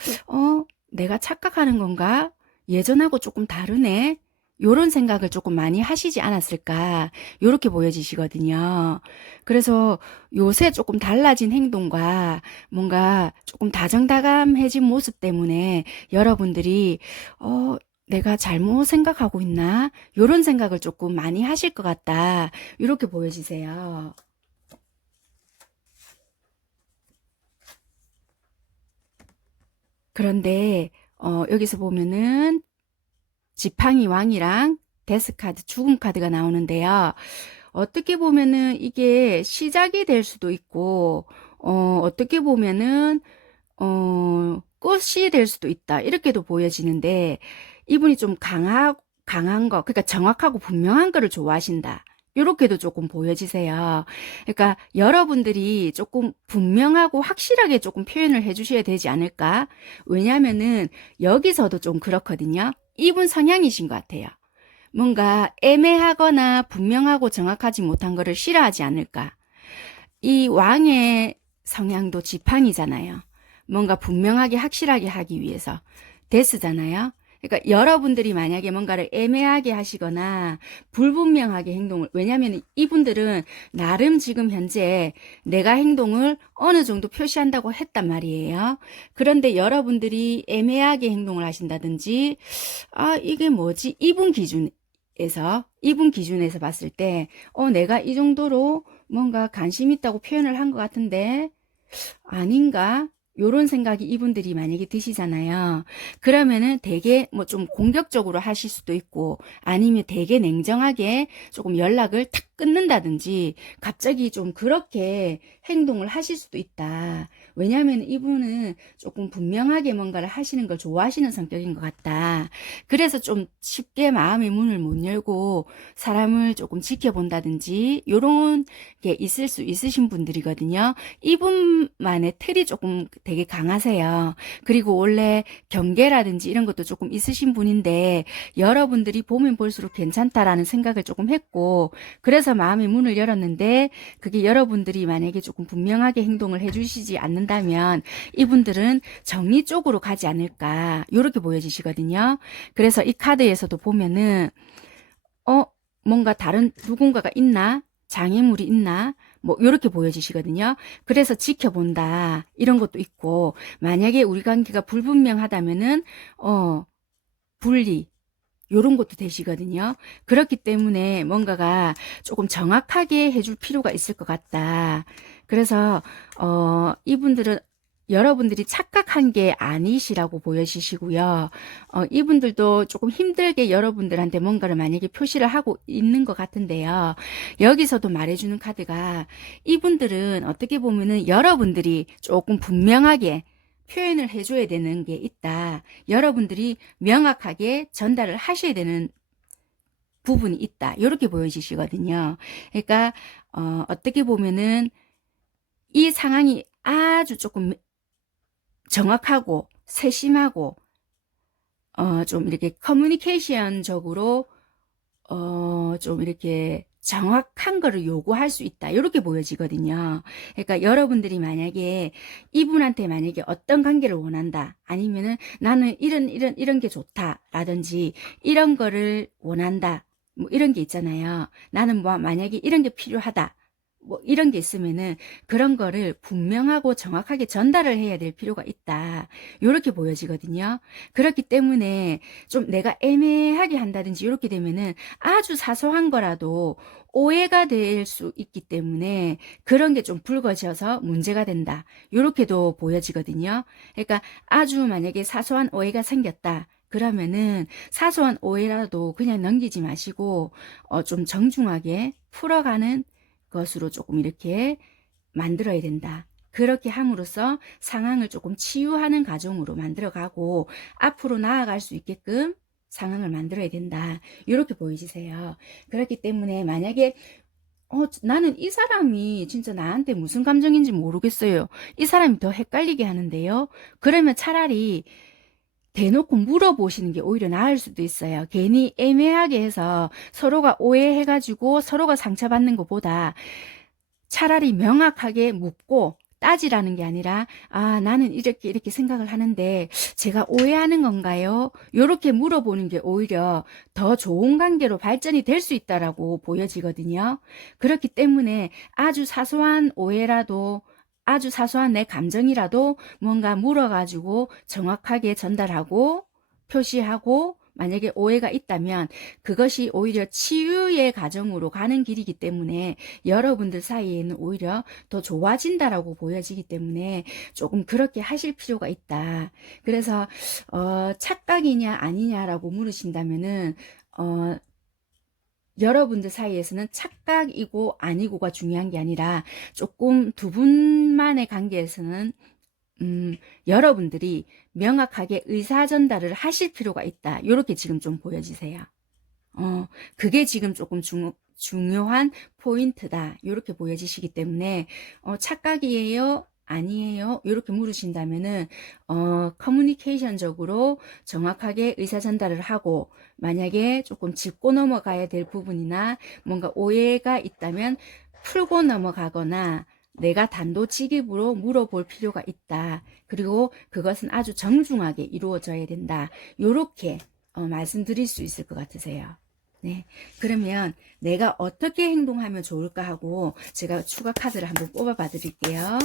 내가 착각하는 건가? 예전하고 조금 다르네. 요런 생각을 조금 많이 하시지 않았을까, 요렇게 보여지시거든요. 그래서 요새 조금 달라진 행동과 뭔가 조금 다정다감해진 모습 때문에 여러분들이 내가 잘못 생각하고 있나, 요런 생각을 조금 많이 하실 것 같다, 이렇게 보여지세요. 그런데 여기서 보면은 지팡이 왕이랑 데스 카드, 죽음 카드가 나오는데요. 어떻게 보면은 이게 시작이 될 수도 있고, 어떻게 보면은, 끝이 될 수도 있다. 이렇게도 보여지는데, 이분이 좀 강한 거, 그러니까 정확하고 분명한 거를 좋아하신다. 이렇게도 조금 보여지세요. 그러니까 여러분들이 조금 분명하고 확실하게 조금 표현을 해주셔야 되지 않을까? 왜냐면은 여기서도 좀 그렇거든요. 이분 성향이신 것 같아요. 뭔가 애매하거나 분명하고 정확하지 못한 거를 싫어하지 않을까? 이 왕의 성향도 지팡이잖아요. 뭔가 분명하게 확실하게 하기 위해서 데스잖아요. 그러니까 여러분들이 만약에 뭔가를 애매하게 하시거나 불분명하게 행동을, 왜냐하면 이분들은 나름 지금 현재 내가 행동을 어느 정도 표시한다고 했단 말이에요. 그런데 여러분들이 애매하게 행동을 하신다든지, 아, 이게 뭐지? 이분 기준에서 봤을 때, 내가 이 정도로 뭔가 관심 있다고 표현을 한 것 같은데, 아닌가? 요런 생각이 이분들이 만약에 드시잖아요. 그러면은 되게 뭐 좀 공격적으로 하실 수도 있고 아니면 되게 냉정하게 조금 연락을 탁 끊는다든지 갑자기 좀 그렇게 행동을 하실 수도 있다. 왜냐하면 이분은 조금 분명하게 뭔가를 하시는 걸 좋아하시는 성격인 것 같다. 그래서 좀 쉽게 마음의 문을 못 열고 사람을 조금 지켜본다든지 요런 게 있을 수 있으신 분들이거든요. 이분만의 틀이 조금 되게 강하세요. 그리고 원래 경계라든지 이런 것도 조금 있으신 분인데 여러분들이 보면 볼수록 괜찮다라는 생각을 조금 했고 그래서 마음의 문을 열었는데 그게 여러분들이 만약에 조금 분명하게 행동을 해주시지 않는다면 이분들은 정리 쪽으로 가지 않을까 이렇게 보여지시거든요. 그래서 이 카드에서도 보면은 어 뭔가 다른 누군가가 있나? 장애물이 있나? 뭐 이렇게 보여지시거든요. 그래서 지켜본다 이런 것도 있고 만약에 우리 관계가 불분명하다면은 분리 요런 것도 되시거든요. 그렇기 때문에 뭔가가 조금 정확하게 해줄 필요가 있을 것 같다. 그래서 이분들은 여러분들이 착각한 게 아니시라고 보여지시고요. 이분들도 조금 힘들게 여러분들한테 뭔가를 만약에 표시를 하고 있는 것 같은데요. 여기서도 말해주는 카드가 이분들은 어떻게 보면은 여러분들이 조금 분명하게 표현을 해줘야 되는 게 있다. 여러분들이 명확하게 전달을 하셔야 되는 부분이 있다. 이렇게 보여지시거든요. 그러니까 어떻게 보면은 이 상황이 아주 조금 정확하고 세심하고 좀 이렇게 커뮤니케이션적으로 좀 이렇게 정확한 거를 요구할 수 있다. 이렇게 보여지거든요. 그러니까 여러분들이 만약에 이분한테 만약에 어떤 관계를 원한다. 아니면은 나는 이런 게 좋다. 라든지 이런 거를 원한다. 뭐 이런 게 있잖아요. 나는 뭐 만약에 이런 게 필요하다. 뭐 이런 게 있으면은 그런 거를 분명하고 정확하게 전달을 해야 될 필요가 있다. 이렇게 보여지거든요. 그렇기 때문에 좀 내가 애매하게 한다든지 이렇게 되면은 아주 사소한 거라도 오해가 될 수 있기 때문에 그런 게 좀 불거져서 문제가 된다. 이렇게도 보여지거든요. 그러니까 아주 만약에 사소한 오해가 생겼다. 그러면은 사소한 오해라도 그냥 넘기지 마시고 좀 정중하게 풀어가는 것으로 조금 이렇게 만들어야 된다. 그렇게 함으로써 상황을 조금 치유하는 과정으로 만들어가고 앞으로 나아갈 수 있게끔 상황을 만들어야 된다. 이렇게 보여지세요. 그렇기 때문에 만약에 나는 이 사람이 진짜 나한테 무슨 감정인지 모르겠어요. 이 사람이 더 헷갈리게 하는데요. 그러면 차라리 대놓고 물어보시는 게 오히려 나을 수도 있어요. 괜히 애매하게 해서 서로가 오해해가지고 서로가 상처받는 것보다 차라리 명확하게 묻고 따지라는 게 아니라 나는 이렇게 생각을 하는데 제가 오해하는 건가요? 이렇게 물어보는 게 오히려 더 좋은 관계로 발전이 될 수 있다라고 보여지거든요. 그렇기 때문에 아주 사소한 오해라도 아주 사소한 내 감정이라도 뭔가 물어가지고 정확하게 전달하고 표시하고 만약에 오해가 있다면 그것이 오히려 치유의 과정으로 가는 길이기 때문에 여러분들 사이에는 오히려 더 좋아진다라고 보여지기 때문에 조금 그렇게 하실 필요가 있다. 그래서 착각이냐 아니냐라고 물으신다면은 여러분들 사이에서는 착각이고 아니고가 중요한 게 아니라 조금 두 분만의 관계에서는 여러분들이 명확하게 의사 전달을 하실 필요가 있다. 이렇게 지금 좀 보여지세요. 그게 지금 조금 중요한 포인트다. 이렇게 보여지시기 때문에 착각이에요? 아니에요? 이렇게 물으신다면은 커뮤니케이션적으로 정확하게 의사 전달을 하고 만약에 조금 짚고 넘어가야 될 부분이나 뭔가 오해가 있다면 풀고 넘어가거나 내가 단도직입으로 물어볼 필요가 있다. 그리고 그것은 아주 정중하게 이루어져야 된다. 이렇게 말씀드릴 수 있을 것 같으세요. 네. 그러면 내가 어떻게 행동하면 좋을까 하고 제가 추가 카드를 한번 뽑아 봐 드릴게요.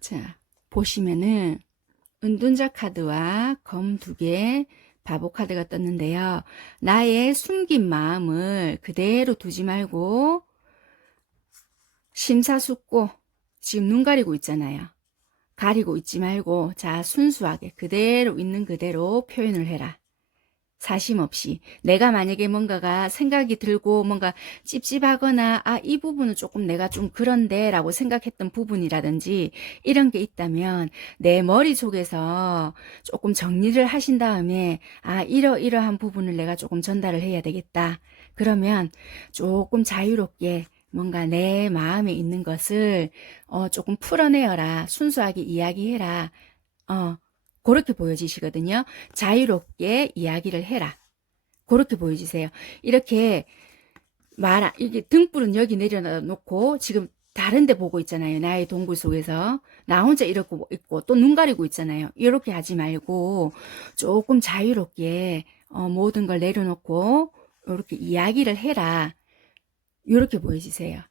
자, 보시면은 은둔자 카드와 검 2개, 바보 카드가 떴는데요. 나의 숨긴 마음을 그대로 두지 말고 심사숙고, 지금 눈 가리고 있잖아요. 가리고 있지 말고 자 순수하게 그대로 있는 그대로 표현을 해라. 사심 없이. 내가 만약에 뭔가가 생각이 들고 뭔가 찝찝하거나 이 부분은 조금 내가 좀 그런데 라고 생각했던 부분이라든지 이런 게 있다면 내 머릿속에서 조금 정리를 하신 다음에 이러이러한 부분을 내가 조금 전달을 해야 되겠다. 그러면 조금 자유롭게 뭔가 내 마음에 있는 것을 조금 풀어내어라. 순수하게 이야기해라. 그렇게 보여지시거든요. 자유롭게 이야기를 해라. 그렇게 보여지세요. 이렇게 이게 등불은 여기 내려놓고 지금 다른 데 보고 있잖아요. 나의 동굴 속에서. 나 혼자 이러고 있고 또 눈 가리고 있잖아요. 이렇게 하지 말고 조금 자유롭게 모든 걸 내려놓고 이렇게 이야기를 해라. 이렇게 보여지세요.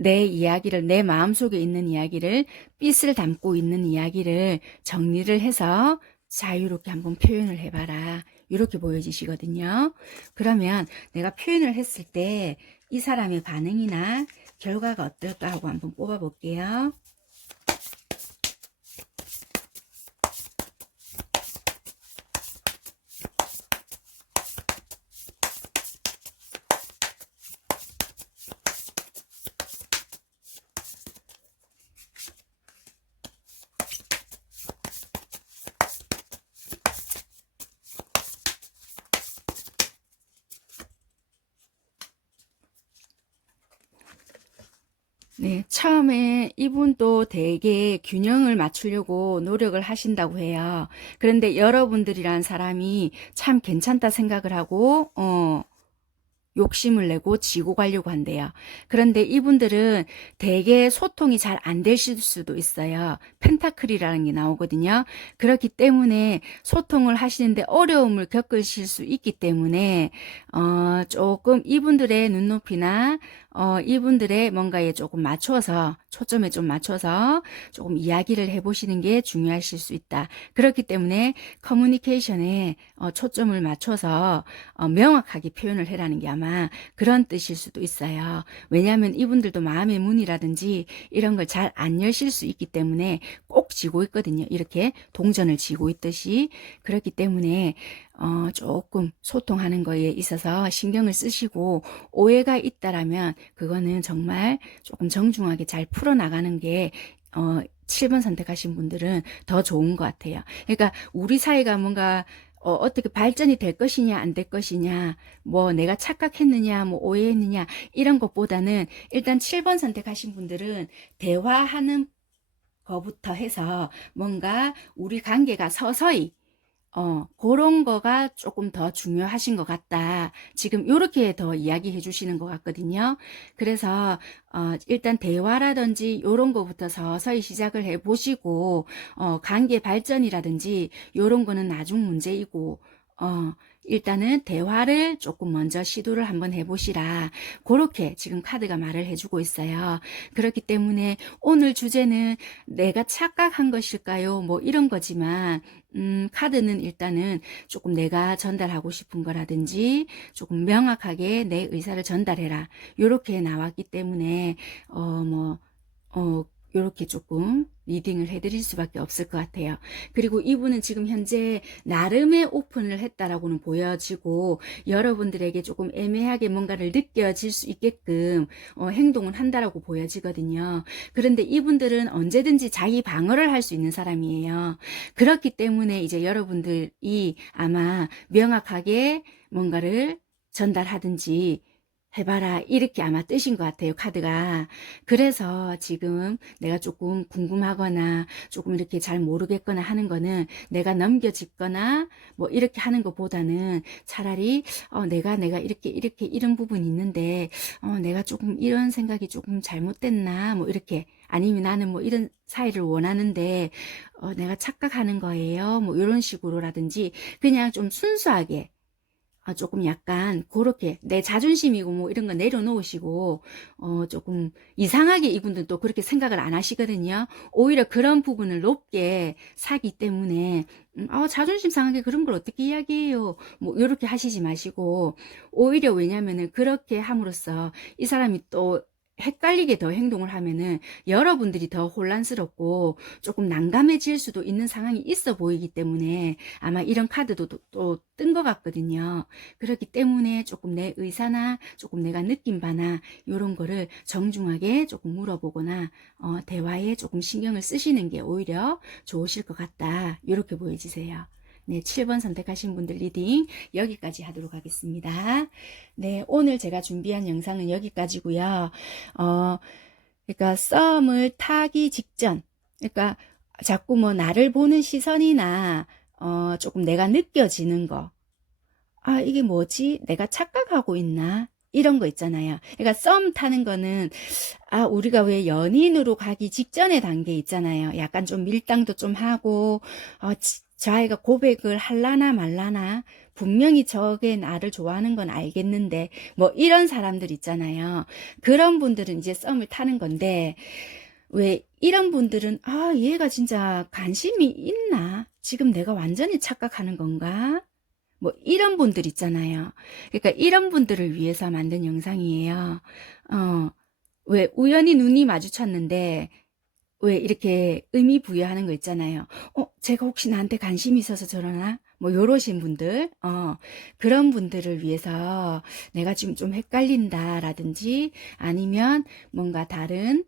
내 이야기를, 내 마음속에 있는 이야기를, 빛을 담고 있는 이야기를 정리를 해서 자유롭게 한번 표현을 해봐라. 이렇게 보여지시거든요. 그러면 내가 표현을 했을 때 이 사람의 반응이나 결과가 어떨까 하고 한번 뽑아볼게요. 네, 처음에 이분도 되게 균형을 맞추려고 노력을 하신다고 해요. 그런데 여러분들이란 사람이 참 괜찮다 생각을 하고, 욕심을 내고 지고 가려고 한대요. 그런데 이분들은 되게 소통이 잘 안 되실 수도 있어요. 펜타클이라는 게 나오거든요. 그렇기 때문에 소통을 하시는데 어려움을 겪으실 수 있기 때문에 조금 이분들의 눈높이나 이분들의 뭔가에 조금 맞춰서 초점에 좀 맞춰서 조금 이야기를 해보시는 게 중요하실 수 있다. 그렇기 때문에 커뮤니케이션에 초점을 맞춰서 명확하게 표현을 해라는 게 아마 그런 뜻일 수도 있어요. 왜냐하면 이분들도 마음의 문이라든지 이런 걸 잘 안 여실 수 있기 때문에 꼭 지고 있거든요. 이렇게 동전을 지고 있듯이. 그렇기 때문에 조금 소통하는 거에 있어서 신경을 쓰시고 오해가 있다라면 그거는 정말 조금 정중하게 잘 풀어나가는 게 7번 선택하신 분들은 더 좋은 것 같아요. 그러니까 우리 사이가 뭔가 어떻게 발전이 될 것이냐 안 될 것이냐 뭐 내가 착각했느냐 뭐 오해했느냐 이런 것보다는 일단 7번 선택하신 분들은 대화하는 거부터 해서 뭔가 우리 관계가 서서히 그런 거가 조금 더 중요하신 것 같다. 지금 이렇게 더 이야기해 주시는 것 같거든요. 그래서 일단 대화라든지 이런 거부터 서서히 시작을 해 보시고 관계 발전이라든지 이런 거는 나중 문제이고 일단은 대화를 조금 먼저 시도를 한번 해보시라. 그렇게 지금 카드가 말을 해주고 있어요. 그렇기 때문에 오늘 주제는 내가 착각한 것일까요? 뭐 이런 거지만 카드는 일단은 조금 내가 전달하고 싶은 거라든지 조금 명확하게 내 의사를 전달해라. 요렇게 나왔기 때문에 요렇게 조금 리딩을 해드릴 수밖에 없을 것 같아요. 그리고 이분은 지금 현재 나름의 오픈을 했다라고는 보여지고 여러분들에게 조금 애매하게 뭔가를 느껴질 수 있게끔 행동을 한다라고 보여지거든요. 그런데 이분들은 언제든지 자기 방어를 할 수 있는 사람이에요. 그렇기 때문에 이제 여러분들이 아마 명확하게 뭔가를 전달하든지 해봐라 이렇게 아마 뜨신 것 같아요, 카드가. 그래서 지금 내가 조금 궁금하거나 조금 이렇게 잘 모르겠거나 하는 거는 내가 넘겨짓거나 뭐 이렇게 하는 것보다는 차라리 내가 이렇게 이런 부분이 있는데 내가 조금 이런 생각이 조금 잘못됐나 뭐 이렇게 아니면 나는 뭐 이런 사이를 원하는데 내가 착각하는 거예요 뭐 이런 식으로라든지 그냥 좀 순수하게 조금 약간 그렇게 내 자존심이고 뭐 이런 거 내려놓으시고 조금 이상하게 이분들은 또 그렇게 생각을 안 하시거든요. 오히려 그런 부분을 높게 사기 때문에 자존심 상하게 그런 걸 어떻게 이야기해요 뭐 이렇게 하시지 마시고 오히려 왜냐면은 그렇게 함으로써 이 사람이 또 헷갈리게 더 행동을 하면은 여러분들이 더 혼란스럽고 조금 난감해질 수도 있는 상황이 있어 보이기 때문에 아마 이런 카드도 또 뜬 것 같거든요. 그렇기 때문에 조금 내 의사나 조금 내가 느낀 바나 이런 거를 정중하게 조금 물어보거나 대화에 조금 신경을 쓰시는 게 오히려 좋으실 것 같다. 이렇게 보여지세요. 네, 7번 선택하신 분들 리딩 여기까지 하도록 하겠습니다. 네, 오늘 제가 준비한 영상은 여기까지고요. 그러니까 썸을 타기 직전, 그러니까 자꾸 뭐 나를 보는 시선이나 조금 내가 느껴지는 거, 이게 뭐지? 내가 착각하고 있나? 이런 거 있잖아요. 그러니까 썸 타는 거는 우리가 왜 연인으로 가기 직전의 단계 있잖아요. 약간 좀 밀당도 좀 하고 저 아이가 고백을 할라나 말라나 분명히 저게 나를 좋아하는 건 알겠는데 뭐 이런 사람들 있잖아요. 그런 분들은 이제 썸을 타는 건데 왜 이런 분들은 얘가 진짜 관심이 있나? 지금 내가 완전히 착각하는 건가? 뭐 이런 분들 있잖아요. 그러니까 이런 분들을 위해서 만든 영상이에요. 왜 우연히 눈이 마주쳤는데 왜 이렇게 의미 부여하는 거 있잖아요. 제가 혹시 나한테 관심이 있어서 저러나? 뭐 요러신 분들, 그런 분들을 위해서 내가 지금 좀 헷갈린다라든지 아니면 뭔가 다른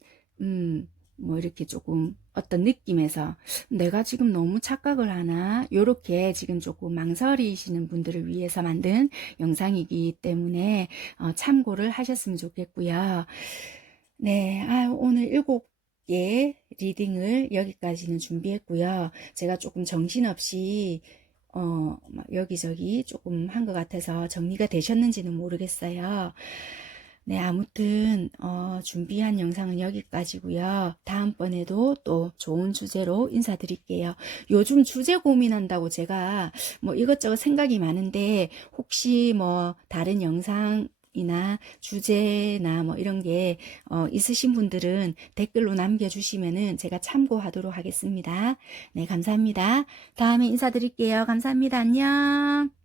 뭐 이렇게 조금 어떤 느낌에서 내가 지금 너무 착각을 하나 요렇게 지금 조금 망설이시는 분들을 위해서 만든 영상이기 때문에 참고를 하셨으면 좋겠고요. 네, 오늘 7개 리딩을 여기까지는 준비했고요. 제가 조금 정신없이 막 여기저기 조금 한 것 같아서 정리가 되셨는지는 모르겠어요. 네, 아무튼 준비한 영상은 여기까지고요. 다음번에도 또 좋은 주제로 인사드릴게요. 요즘 주제 고민한다고 제가 뭐 이것저것 생각이 많은데 혹시 뭐 다른 영상이나 주제나 뭐 이런 게 있으신 분들은 댓글로 남겨주시면은 제가 참고하도록 하겠습니다. 네, 감사합니다. 다음에 인사드릴게요. 감사합니다. 안녕.